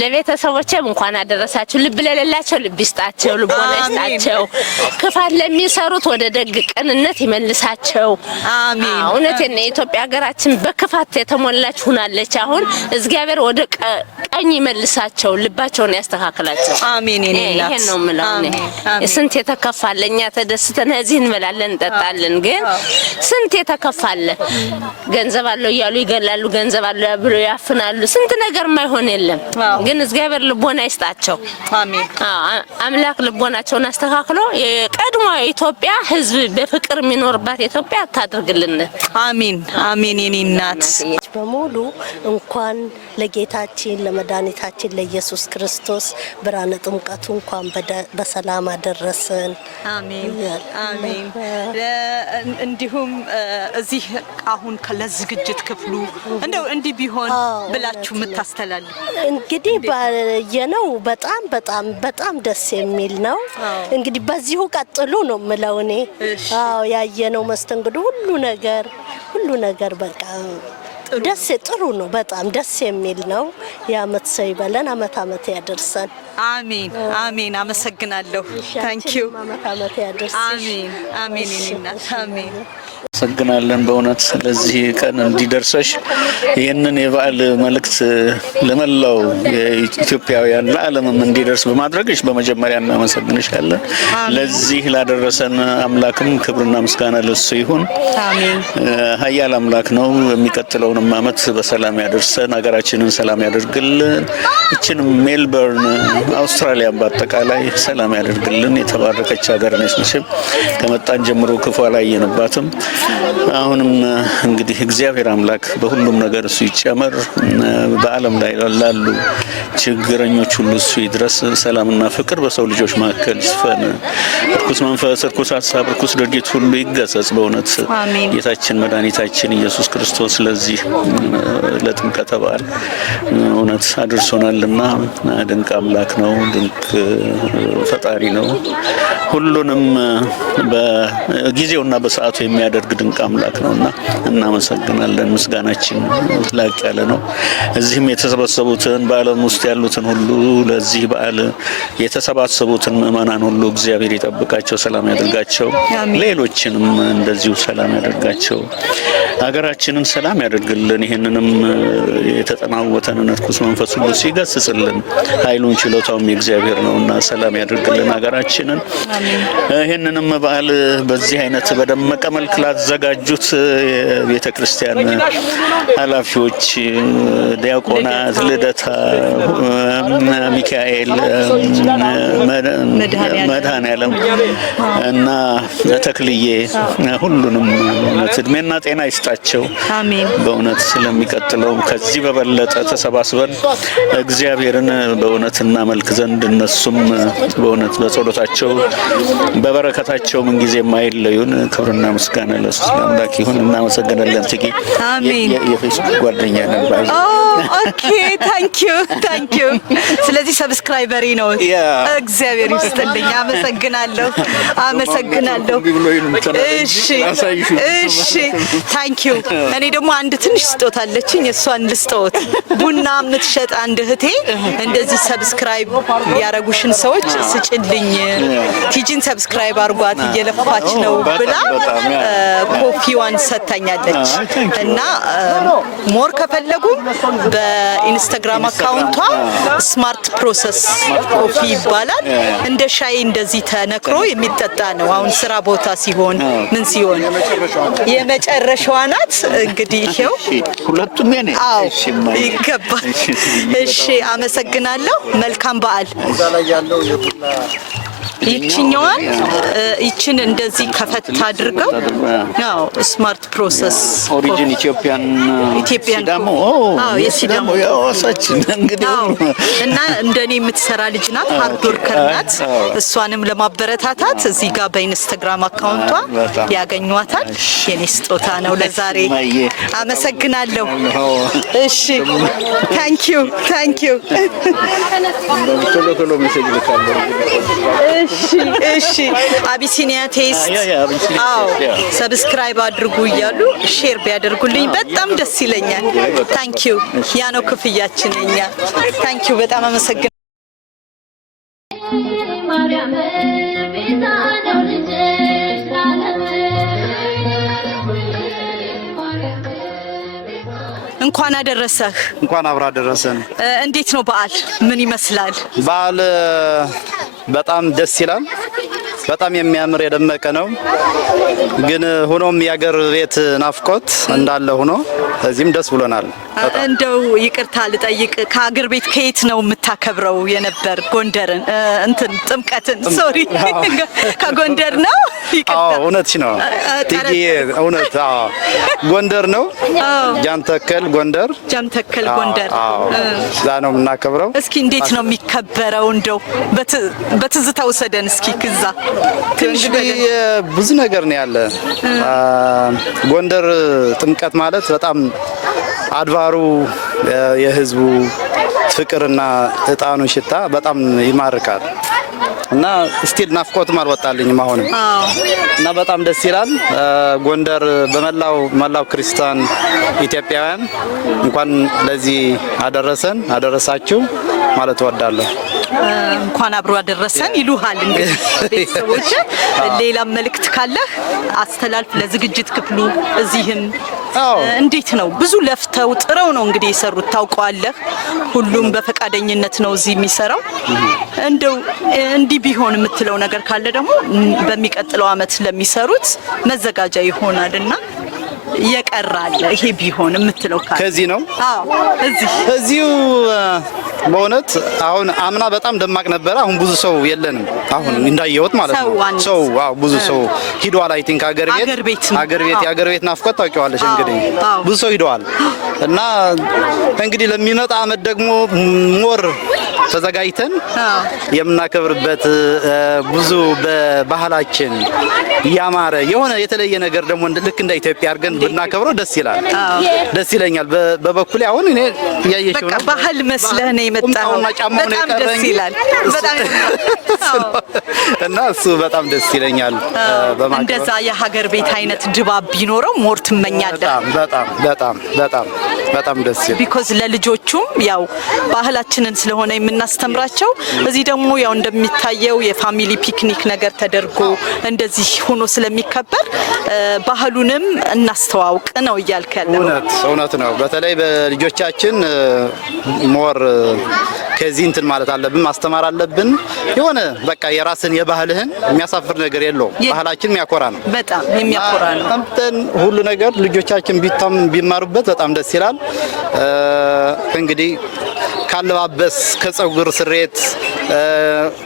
ለቤተሰቦቼም እንኳን አደረሳችሁ። ልብ ለሌላቸው ልብ ይስጣቸው፣ ልቦና ይስጣቸው። ክፋት ለሚሰሩት ወደ ደግ ቅንነት ይመልሳቸው። አሜን። እውነቴን ነው። የኢትዮጵያ ሀገራችን በክፋት የተሞላች ሆናለች። አሁን እግዚአብሔር ወደ ቀኝ ይመልሳቸው፣ ልባቸውን ያስተካክላቸው። አሜን። ይሄን ነው የምለው እኔ። ስንት የተከፋለ እኛ ተደስተን እዚህ እንበላለን እንጠጣለን፣ ግን ስንት የተከፋለ ገንዘብ አለው እያሉ ይገላሉ፣ ገንዘብ አለው ብሎ ያፍናሉ። ስንት ነገር የማይሆን የለም፣ ግን እግዚአብሔር ልቦና ይስጣቸው። አሜን። አምላክ ልቦናቸውን አስተካክሎ የቀድሞ ኢትዮጵያ ህዝብ በፍቅር የሚኖርባት ኢትዮጵያ ታድርግልን። አሜን አሜን። የኔ እናት በሙሉ እንኳን ለጌታችን ለመድኃኒታችን ለኢየሱስ ክርስቶስ ብርሃነ ጥምቀቱ እንኳን በሰላም አደረሰን። አሜን አሜን። እንዲሁም እዚህ አሁን ለዝግጅት ክፍሉ እንደው እንዲህ ቢሆን ብላችሁ ብታስተላልፍ? እንግዲህ ባየነው በጣም በጣም በጣም ደስ የሚል ነው። እንግዲህ በዚሁ ቀጥሉ ነው የምለው እኔ። አዎ ያየነው መስተንግዶ ሁሉ ነገር በቃ ጥሩ ነው። በጣም ደስ የሚል ነው። የዓመት ሰው ይበለን፣ ዓመት ያደርሰን። አሜን አሜን። አመሰግናለሁ። ታንክ ዩ። ዓመት ያደርሰን። አሜን እናት አሜን። አመሰግናለን በእውነት ለዚህ ቀን እንዲደርሰሽ ይህንን የበዓል መልእክት ለመላው ኢትዮጵያውያን ለዓለምም እንዲደርስ በማድረግሽ በመጀመሪያ እናመሰግንሻለን። ለዚህ ላደረሰን አምላክም ክብርና ምስጋና ለሱ ይሁን። አሜን። ኃያል አምላክ ነው። የሚቀጥለውንም ዓመት በሰላም ያደርሰን፣ ሀገራችንን ሰላም ያደርግልን። እችን ሜልበርን አውስትራሊያን በአጠቃላይ ሰላም ያደርግልን። የተባረከች ሀገር ነች። መቼም ከመጣን ጀምሮ ክፉ አላየንባትም። አሁንም እንግዲህ እግዚአብሔር አምላክ በሁሉም ነገር እሱ ይጨመር። በዓለም ላይ ላሉ ችግረኞች ሁሉ እሱ ይድረስ። ሰላምና ፍቅር በሰው ልጆች መካከል ይስፈን። እርኩስ መንፈስ፣ እርኩስ ሀሳብ፣ እርኩስ ድርጊት ሁሉ ይገሰጽ። በእውነት ጌታችን መድኃኒታችን ኢየሱስ ክርስቶስ ለዚህ ለጥምቀተ በዓል እውነት አድርሶናልና ድንቅ አምላክ ነው። ድንቅ ፈጣሪ ነው። ሁሉንም በጊዜውና በሰዓቱ የሚያደርግ ድንቅ አምላክ ነውና እናመሰግናለን። ምስጋናችን ላቅ ያለ ነው። እዚህም የተሰበሰቡትን በዓለም ውስጥ ያሉትን ሁሉ ለዚህ በዓል የተሰባሰቡትን ምእመናን ሁሉ እግዚአብሔር ይጠብቃቸው፣ ሰላም ያደርጋቸው። ሌሎችንም እንደዚሁ ሰላም ያደርጋቸው። ሀገራችንን ሰላም ያደርግልን። ይህንንም የተጠናወተንን እርኩስ መንፈስ ሁሉ ሲገስጽልን ኃይሉን ችሎታውም የእግዚአብሔር ነውና ሰላም ያደርግልን ሀገራችንን። ይህንንም በዓል በዚህ አይነት በደመቀ መልክ ላዘጋጁት የቤተ ክርስቲያን ኃላፊዎች፣ ዲያቆናት፣ ልደታ፣ ሚካኤል፣ መድኃኔዓለም እና ተክልዬ ሁሉንም እድሜና ጤና ይስጣቸው። በእውነት ስለሚቀጥለው ከዚህ በበለጠ ተሰባስበን እግዚአብሔርን በእውነት እናመልክ ዘንድ እነሱም በእውነት በጸሎታቸው በበረከታቸው ምን ጊዜ የማይለዩን ክብርና ምስጋና ለእሱ ለአምላክ ይሁን። እናመሰግናለን። ትጊ የፌስቡክ ጓደኛ ነበር። ኦኬ ታንክ ዩ። ስለዚህ ሰብስክራይበሪ ነው። እግዚአብሔር ይስጥልኝ። አመሰግናለሁ። እሺ ታንክ ዩ። እኔ ደግሞ አንድ ትንሽ ስጦታ አለችኝ፣ እሷን ልስጦት። ቡና የምትሸጥ አንድ እህቴ እንደዚህ ሰብስክራይብ ያረጉሽን ሰዎች ስጭልኝ፣ ቲጂን ሰብስክራይብ አርጓት እየለፋች ነው ብላ ኮፊዋን ሰታኛለች። እና ሞር ከፈለጉ በኢንስታግራም አካውንቷ ስማርት ፕሮሰስ ኮፊ ይባላል። እንደ ሻይ እንደዚህ ተነክሮ የሚጠጣ ነው። አሁን ስራ ቦታ ሲሆን ምን ሲሆን የመጨረሻዋ ናት። እንግዲህ ይሄው ሁለቱም የኔ ይገባል። እሺ አመሰግናለሁ። መልካም በዓል። ይችኛዋን ይችን እንደዚህ ከፈት አድርገው ያው ስማርት ፕሮሰስ ኦሪጂን ኢትዮጵያን ሲዳሞ የሲዳሞ ያወሳችን እንግዲህ እና እንደኔ የምትሰራ ልጅ ናት፣ ሃርድ ወርከር ናት። እሷንም ለማበረታታት እዚህ ጋር በኢንስታግራም አካውንቷ ያገኟታል። የኔ ስጦታ ነው ለዛሬ። አመሰግናለሁ። እሺ ታንክ ዩ እሺ አቢሲኒያ ቴስት ሰብስክራይብ አድርጉ እያሉ ሼር ቢያደርጉልኝ በጣም ደስ ይለኛል። ታንክ ዩ። ያ ነው ክፍያችን እኛ። ታንክ ዩ በጣም አመሰግናለሁ። እንኳን አደረሰህ። እንኳን አብራ ደረሰን። እንዴት ነው በዓል? ምን ይመስላል? በዓል በጣም ደስ ይላል። በጣም የሚያምር የደመቀ ነው። ግን ሆኖም የአገር ቤት ናፍቆት እንዳለ ሆኖ እዚህም ደስ ብሎናል። እንደው ይቅርታ ልጠይቅ፣ ከአገር ቤት ከየት ነው የምታከብረው የነበር? ጎንደርን እንትን ጥምቀትን? ሶሪ ከጎንደር ነው? ይቅርታ። እውነትሽ ነው ትዬ፣ እውነት ጎንደር ነው። ጃንተከል ጎንደር። እዛ ነው የምናከብረው። እስኪ እንዴት ነው የሚከበረው? እንደው በትዝታ ውሰደን እስኪ ከዛ እንግዲህ ብዙ ነገር ነው ያለ። ጎንደር ጥምቀት ማለት በጣም አድባሩ የህዝቡ ፍቅርና እጣኑ ሽታ በጣም ይማርካል እና ስቲል ናፍቆትም አልወጣልኝም አሁንም እና በጣም ደስ ይላል። ጎንደር በመላው ክርስቲያን ኢትዮጵያውያን እንኳን ለዚህ አደረሳችሁ ማለት እወዳለሁ። እንኳን አብሮ አደረሰን ይሉሃል እንግዲህ ቤተሰቦች። ሌላ መልእክት ካለህ አስተላልፍ ለዝግጅት ክፍሉ እዚህም እንዴት ነው? ብዙ ለፍተው ጥረው ነው እንግዲህ የሰሩት ታውቀዋለህ። ሁሉም በፈቃደኝነት ነው እዚህ የሚሰራው። እንደው እንዲህ ቢሆን የምትለው ነገር ካለ ደግሞ በሚቀጥለው አመት ለሚሰሩት መዘጋጃ ይሆናልና የቀራለ ይሄ ቢሆን የምትለው ካለ ከዚህ ነው? አዎ እዚሁ በእውነት አሁን አምና በጣም ደማቅ ነበረ። አሁን ብዙ ሰው የለንም። አሁን እንዳየሁት ማለት ነው ሰው ብዙ ሰው ሂዷል። አይ ቲንክ አገር ቤት ናፍቆት ታውቂዋለሽ እንግዲህ ብዙ ሰው ሂዷል እና እንግዲህ ለሚመጣ አመት ደግሞ ሞር ተዘጋጅተን የምናከብርበት ብዙ በባህላችን ያማረ የሆነ የተለየ ነገር ደግሞ ልክ እንደ ኢትዮጵያ አድርገን ብናከብረው ደስ ይላል። ደስ ይለኛል በበኩሌ። አሁን እኔ ያየሽው ነው ባህል መስለህ ነው የመጣው። በጣም ደስ ይላል። በጣም እና እሱ በጣም ደስ ይለኛል። እንደዛ የሀገር ቤት አይነት ድባብ ቢኖረው ሞር ትመኛለህ? በጣም ደስ ይላል። ቢኮዝ ለልጆቹም ያው ባህላችንን ስለሆነ የምናስተምራቸው እዚህ ደግሞ ያው እንደሚታየው የፋሚሊ ፒክኒክ ነገር ተደርጎ እንደዚህ ሆኖ ስለሚከበር ባህሉንም እናስተዋውቅ ነው እያልከ ያለው። እውነት ነው። በተለይ በልጆቻችን ሞር ከዚህ እንትን ማለት አለብን፣ ማስተማር አለብን። የሆነ በቃ የራስን የባህልህን የሚያሳፍር ነገር የለውም። ባህላችን የሚያኮራ ነው፣ በጣም የሚያኮራ ነው። ሁሉ ነገር ልጆቻችን ቢማሩበት በጣም ደስ ይላል። እንግዲህ ካለባበስ ከፀጉር ስሬት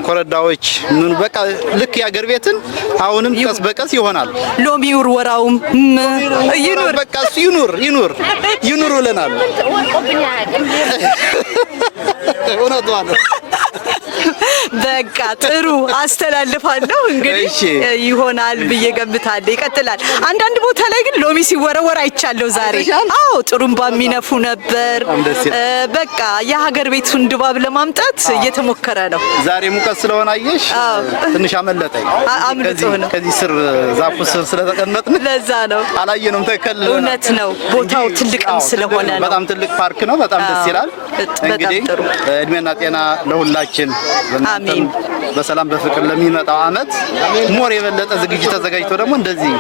ኮረዳዎች ምን በቃ ልክ የአገር ቤትን አሁንም ቀስ በቀስ ይሆናል። ሎሚ ውርወራውም ይኑር፣ በቃ እሱ ይኑር ብለናል። እውነቷ ነው። በቃ ጥሩ አስተላልፋለሁ። እንግዲህ ይሆናል ብዬ ገምታለሁ። ይቀጥላል። አንዳንድ ቦታ ላይ ግን ሎሚ ሲወረወር አይቻለሁ ዛሬ። አዎ ጥሩምባ የሚነፉ ነበር። በቃ የሀገር ቤቱን ድባብ ለማምጣት እየተሞከረ ነው። ዛሬ ሙቀት ስለሆነ አየሽ ትንሽ አመለጠኝ። ከዚህ ስር ዛፉ ስር ስለተቀመጥን ለዛ ነው አላየነውም። ተከልለ እውነት ነው። ቦታው ትልቅም ስለሆነ ነው። በጣም ትልቅ ፓርክ ነው። በጣም ደስ ይላል። እንግዲህ እድሜና ጤና ለሁላችን አሜን። በሰላም በፍቅር ለሚመጣው አመት ሞር የበለጠ ዝግጅት ተዘጋጅቶ ደግሞ እንደዚህ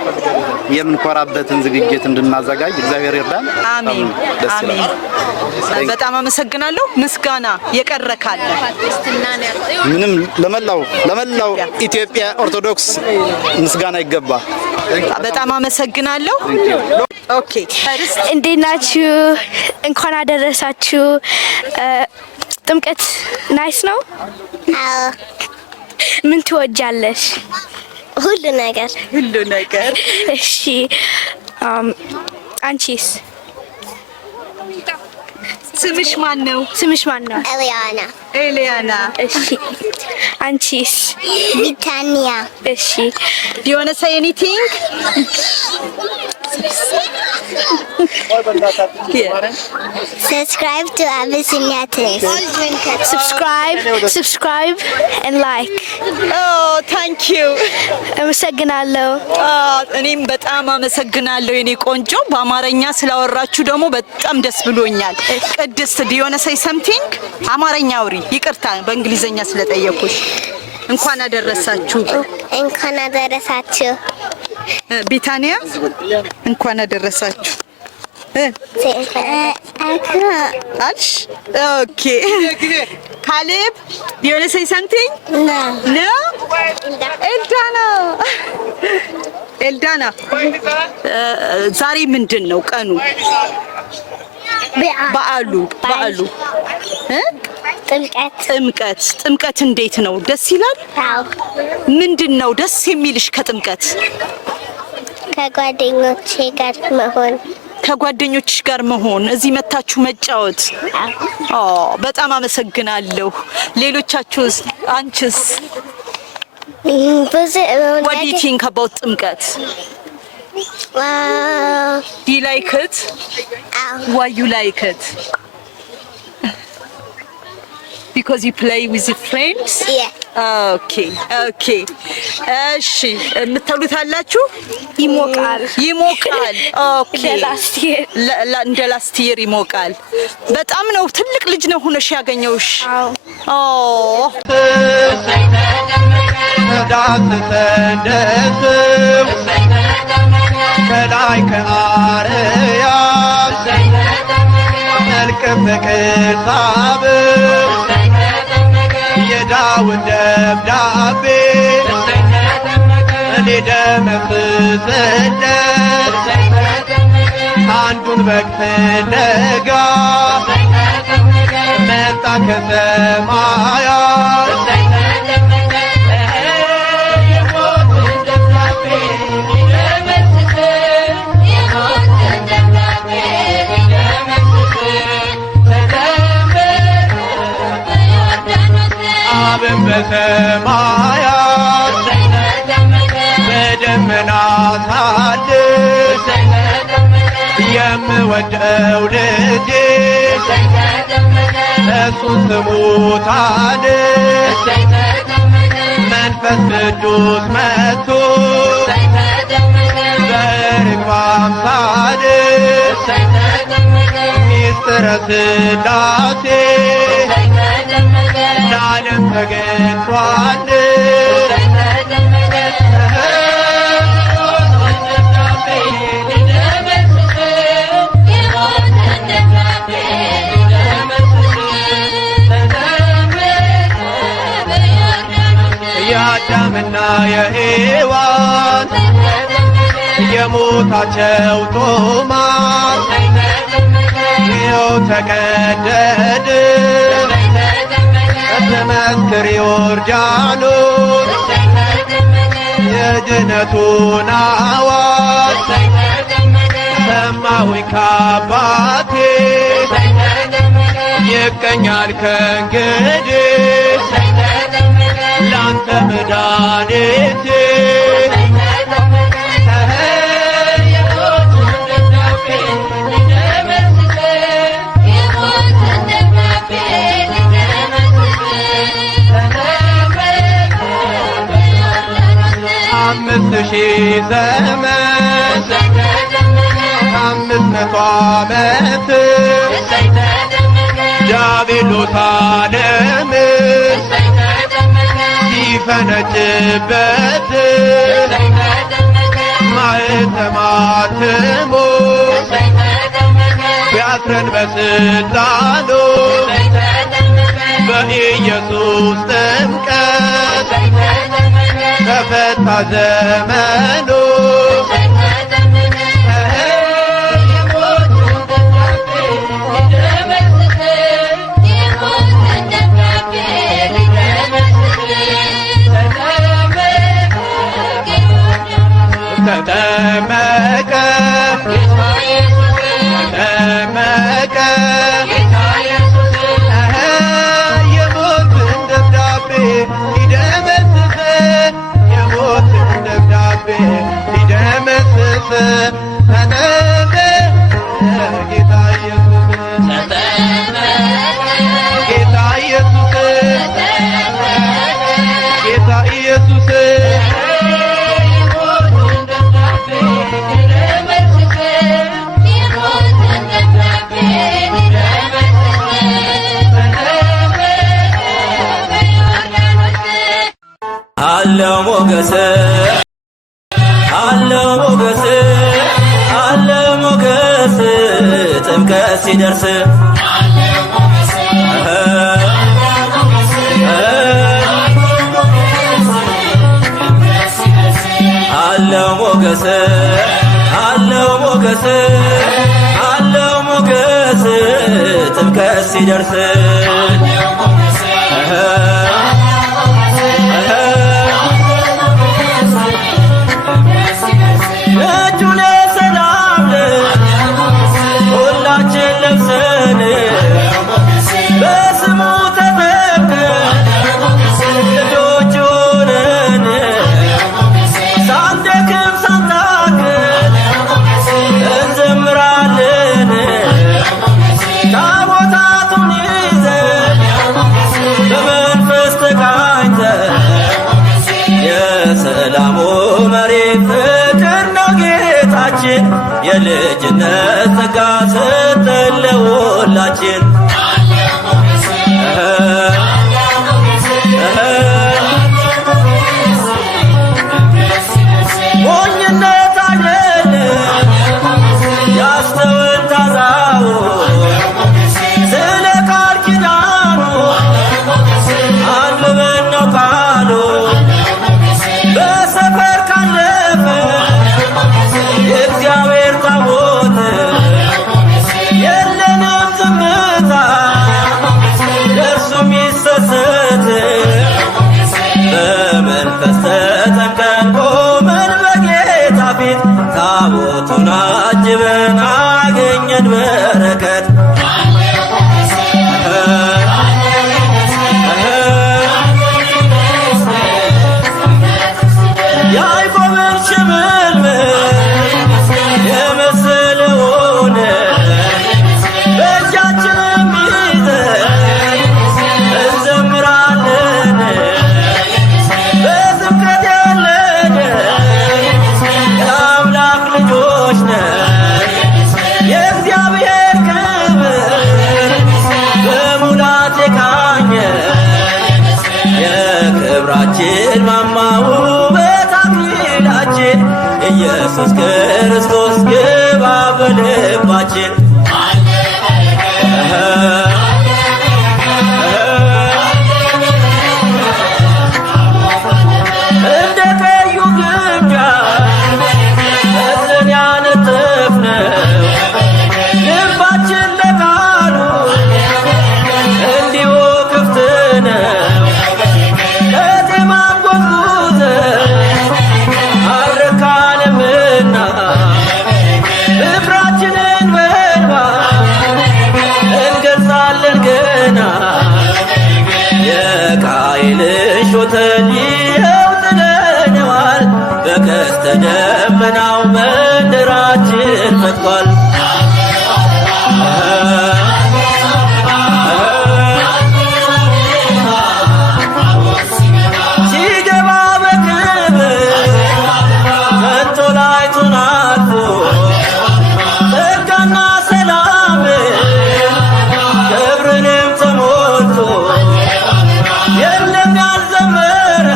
የምንኮራበትን ዝግጅት እንድናዘጋጅ እግዚአብሔር ይርዳን። አሜን አሜን። በጣም አመሰግናለሁ። ምስጋና የቀረ ካለ ምንም ለመላው ኢትዮጵያ ኦርቶዶክስ ምስጋና ይገባ። በጣም አመሰግናለሁ። ኦኬ እንዴት ናችሁ? እንኳን አደረሳችሁ። ጥምቀት ናይስ ነው? አዎ። ምን ትወጃለሽ? ሁሉ ነገር። እሺ አንቺስ? ስምሽ ማን ነው? ኤሊያና። እሺ አንቺስ? ቢታኒያ። እሺ Do you want to say anything? Subscribe to Abyssinia TV. Subscribe and like. Oh, thank you. አመሰግናለሁ። እኔም በጣም አመሰግናለሁ የኔ ቆንጆ። በአማርኛ ስላወራችሁ ደግሞ በጣም ደስ ብሎኛል። ቅድስት do you want to say something? አማርኛ አውሪ። ይቅርታ በእንግሊዘኛ ስለጠየኩሽ። እንኳን አደረሳችሁ። እንኳን አደረሳችሁ። ቢታኒያ እንኳን አደረሳችሁ። አልሽ? ኦኬ ካሌብ do you want to say something? No? ኤልዳና ዛሬ ምንድን ነው ቀኑ? በዓሉ ጥምቀት እንዴት ነው? ደስ ይላል? አዎ። ምንድን ነው ደስ የሚልሽ ከጥምቀት? ከጓደኞችሽ ጋር መሆን፣ እዚህ መታችሁ መጫወት። በጣም አመሰግናለሁ። ሌሎቻችሁስ? አንቺስ? What do you think about ጥምቀት? Do you like it? Why you like it? Because you play with your friends? Yeah. Okay. እሺ የምትሉት አላችሁ? ይሞቃል። ኦኬ እንደ ላስት ይር ይሞቃል። በጣም ነው ትልቅ ልጅ ነው ሆነሽ ያገኘውሽ? አዎ ከላይ ከአርያም መልከ ፍቅር የዳዊት ደብዳቤ እኔ ደመሰሰለት አንዱን በግ ፍለጋ መጣ ከሰማያት አብን በሰማያት በደመና ሳድስ የምወደው ልጄ እሱን ስሙታል መንፈስ ቅዱስ መጥቶ በርግብ አምሳል ሚስጥረ ሥላሴ ለዓለም ተገልጿል። የአዳምና የሔዋን የሞታቸው ጦማር ይኸው ተቀደደ መስክር ዮርዳኖስ የድነቱን አዋጅ ሰማሁኝ ከአባቴ ይገኛል ከእንግዲህ ላንተ መድኃኒቴ አምስት ሺህ ዘመን 500 ዓመት ዲያብሎስ ዓለምን ሲፈነጭበት ማኅተመ አትሞ ቢያስረን በስልጣኑ በኢየሱስ ጥምቀት ተፈታ ዘመኑ ተጠመቀ የሞትን ደብዳቤ ሊደመስስ የሞትን ደብዳቤ ሊደመስስ ተጠመቀ ጌታ ኢየሱስ ጌታ ኢየሱስ ጌታ ኢየሱስ አለው ሞገስ አለው ሞገስ አለው ሞገስ ጥምቀት ሲደርስ አለው ሞገስ አለው ሞገስ አለው ሞገስ ጥምቀት ሲደርስ እጁን ሰላም ሁላችን ለብሰን በስሙ ተጠምቀን ልጆች ሆነን ሳንደክም ሳንታክት ባህላችን ሞኝነት አይደለም ያስተውል ታዛው ስለ ቃል ኪዳኑ አንብበን ነው ቃሉ በሰፈር ካለፈ የእግዚአብሔር ታቦት የለንም ዝምታ ለእርሱ የሚሰሰት በመንፈስ ተጠምቀን ቆመን በጌታ ፊት ታቦቱን አጅበን አገኘን በረከት ያዕቆብን ሽምልምል የመሰለውን በእጃችንም ይዘን እንዘምራለን በጥምቀት ያለን የአምላክ ልጆች ነን የእግዚአብሔር ክብር በሙላት የቃኘን የክብራችን ማማ ውበት አክሊላችን ኢየሱስ ክርስቶስ ግባ በልባችን እንደ ቀዩ ግምጃ እዝን ያነጠፍነው ልባችን ለቃሉ እንዲሁ ክፍት ነው ከቴማን ጎዝጉዘን አልረካንምና ፍቅራችንን በእንባ እንገልጻለን ገና የቃየልን ሾተል ይኸው ጥለነዋል በቀስተ ደመናው መንደራችን መጥቷል ሲገባ በክብር መንጦላይቱን አልፎ ጸጋና ሰላም ክብርንም ተሞልቶ የለም ያልዘመረ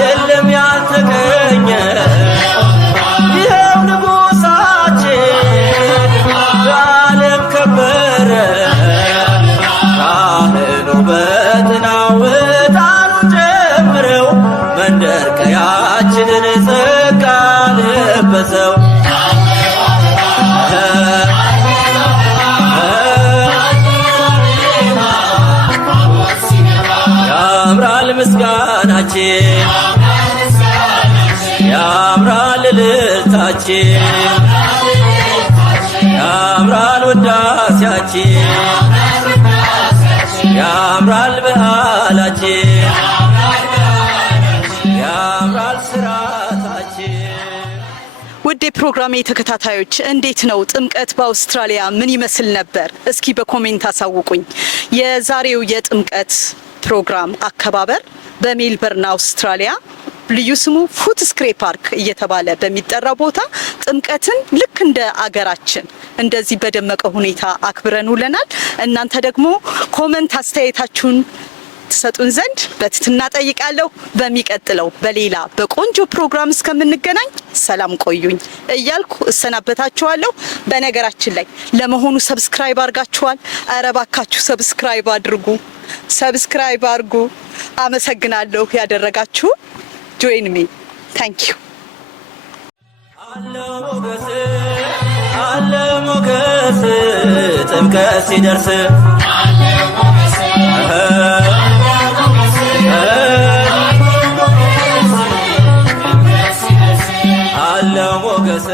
የለም ያልተገኘ ይኸው ንጉሣችን በዓለም ከበረ ካህኑ በጥናው ዕጣኑ ጨምረው መንደር ቀያችንን ጸጋ ለበሰው ያምራል ምስጋናችን ያምራል እልልታችን ያምራል ውዳሴያችን ያምራል በዓላችን ያምራል ስርዓታችን። ውድ የፕሮግራሜ ተከታታዮች እንዴት ነው ጥምቀት በአውስትራሊያ ምን ይመስል ነበር? እስኪ በኮሜንት አሳውቁኝ። የዛሬው የጥምቀት ፕሮግራም አከባበር በሜልበርን አውስትራሊያ ልዩ ስሙ ፉትስክሬ ፓርክ እየተባለ በሚጠራው ቦታ ጥምቀትን ልክ እንደ አገራችን እንደዚህ በደመቀ ሁኔታ አክብረን ውለናል። እናንተ ደግሞ ኮመንት አስተያየታችሁን ትሰጡን ዘንድ በትህትና ጠይቃለሁ። በሚቀጥለው በሌላ በቆንጆ ፕሮግራም እስከምንገናኝ ሰላም ቆዩኝ እያልኩ እሰናበታችኋለሁ። በነገራችን ላይ ለመሆኑ ሰብስክራይብ አድርጋችኋል? ኧረ እባካችሁ ሰብስክራይብ አድርጉ፣ ሰብስክራይብ አድርጉ። አመሰግናለሁ ያደረጋችሁ። ጆይን ሚ ታንክ ዩ። አለ ሞገስ ጥምቀት ሲደርስ አለ ሞገስ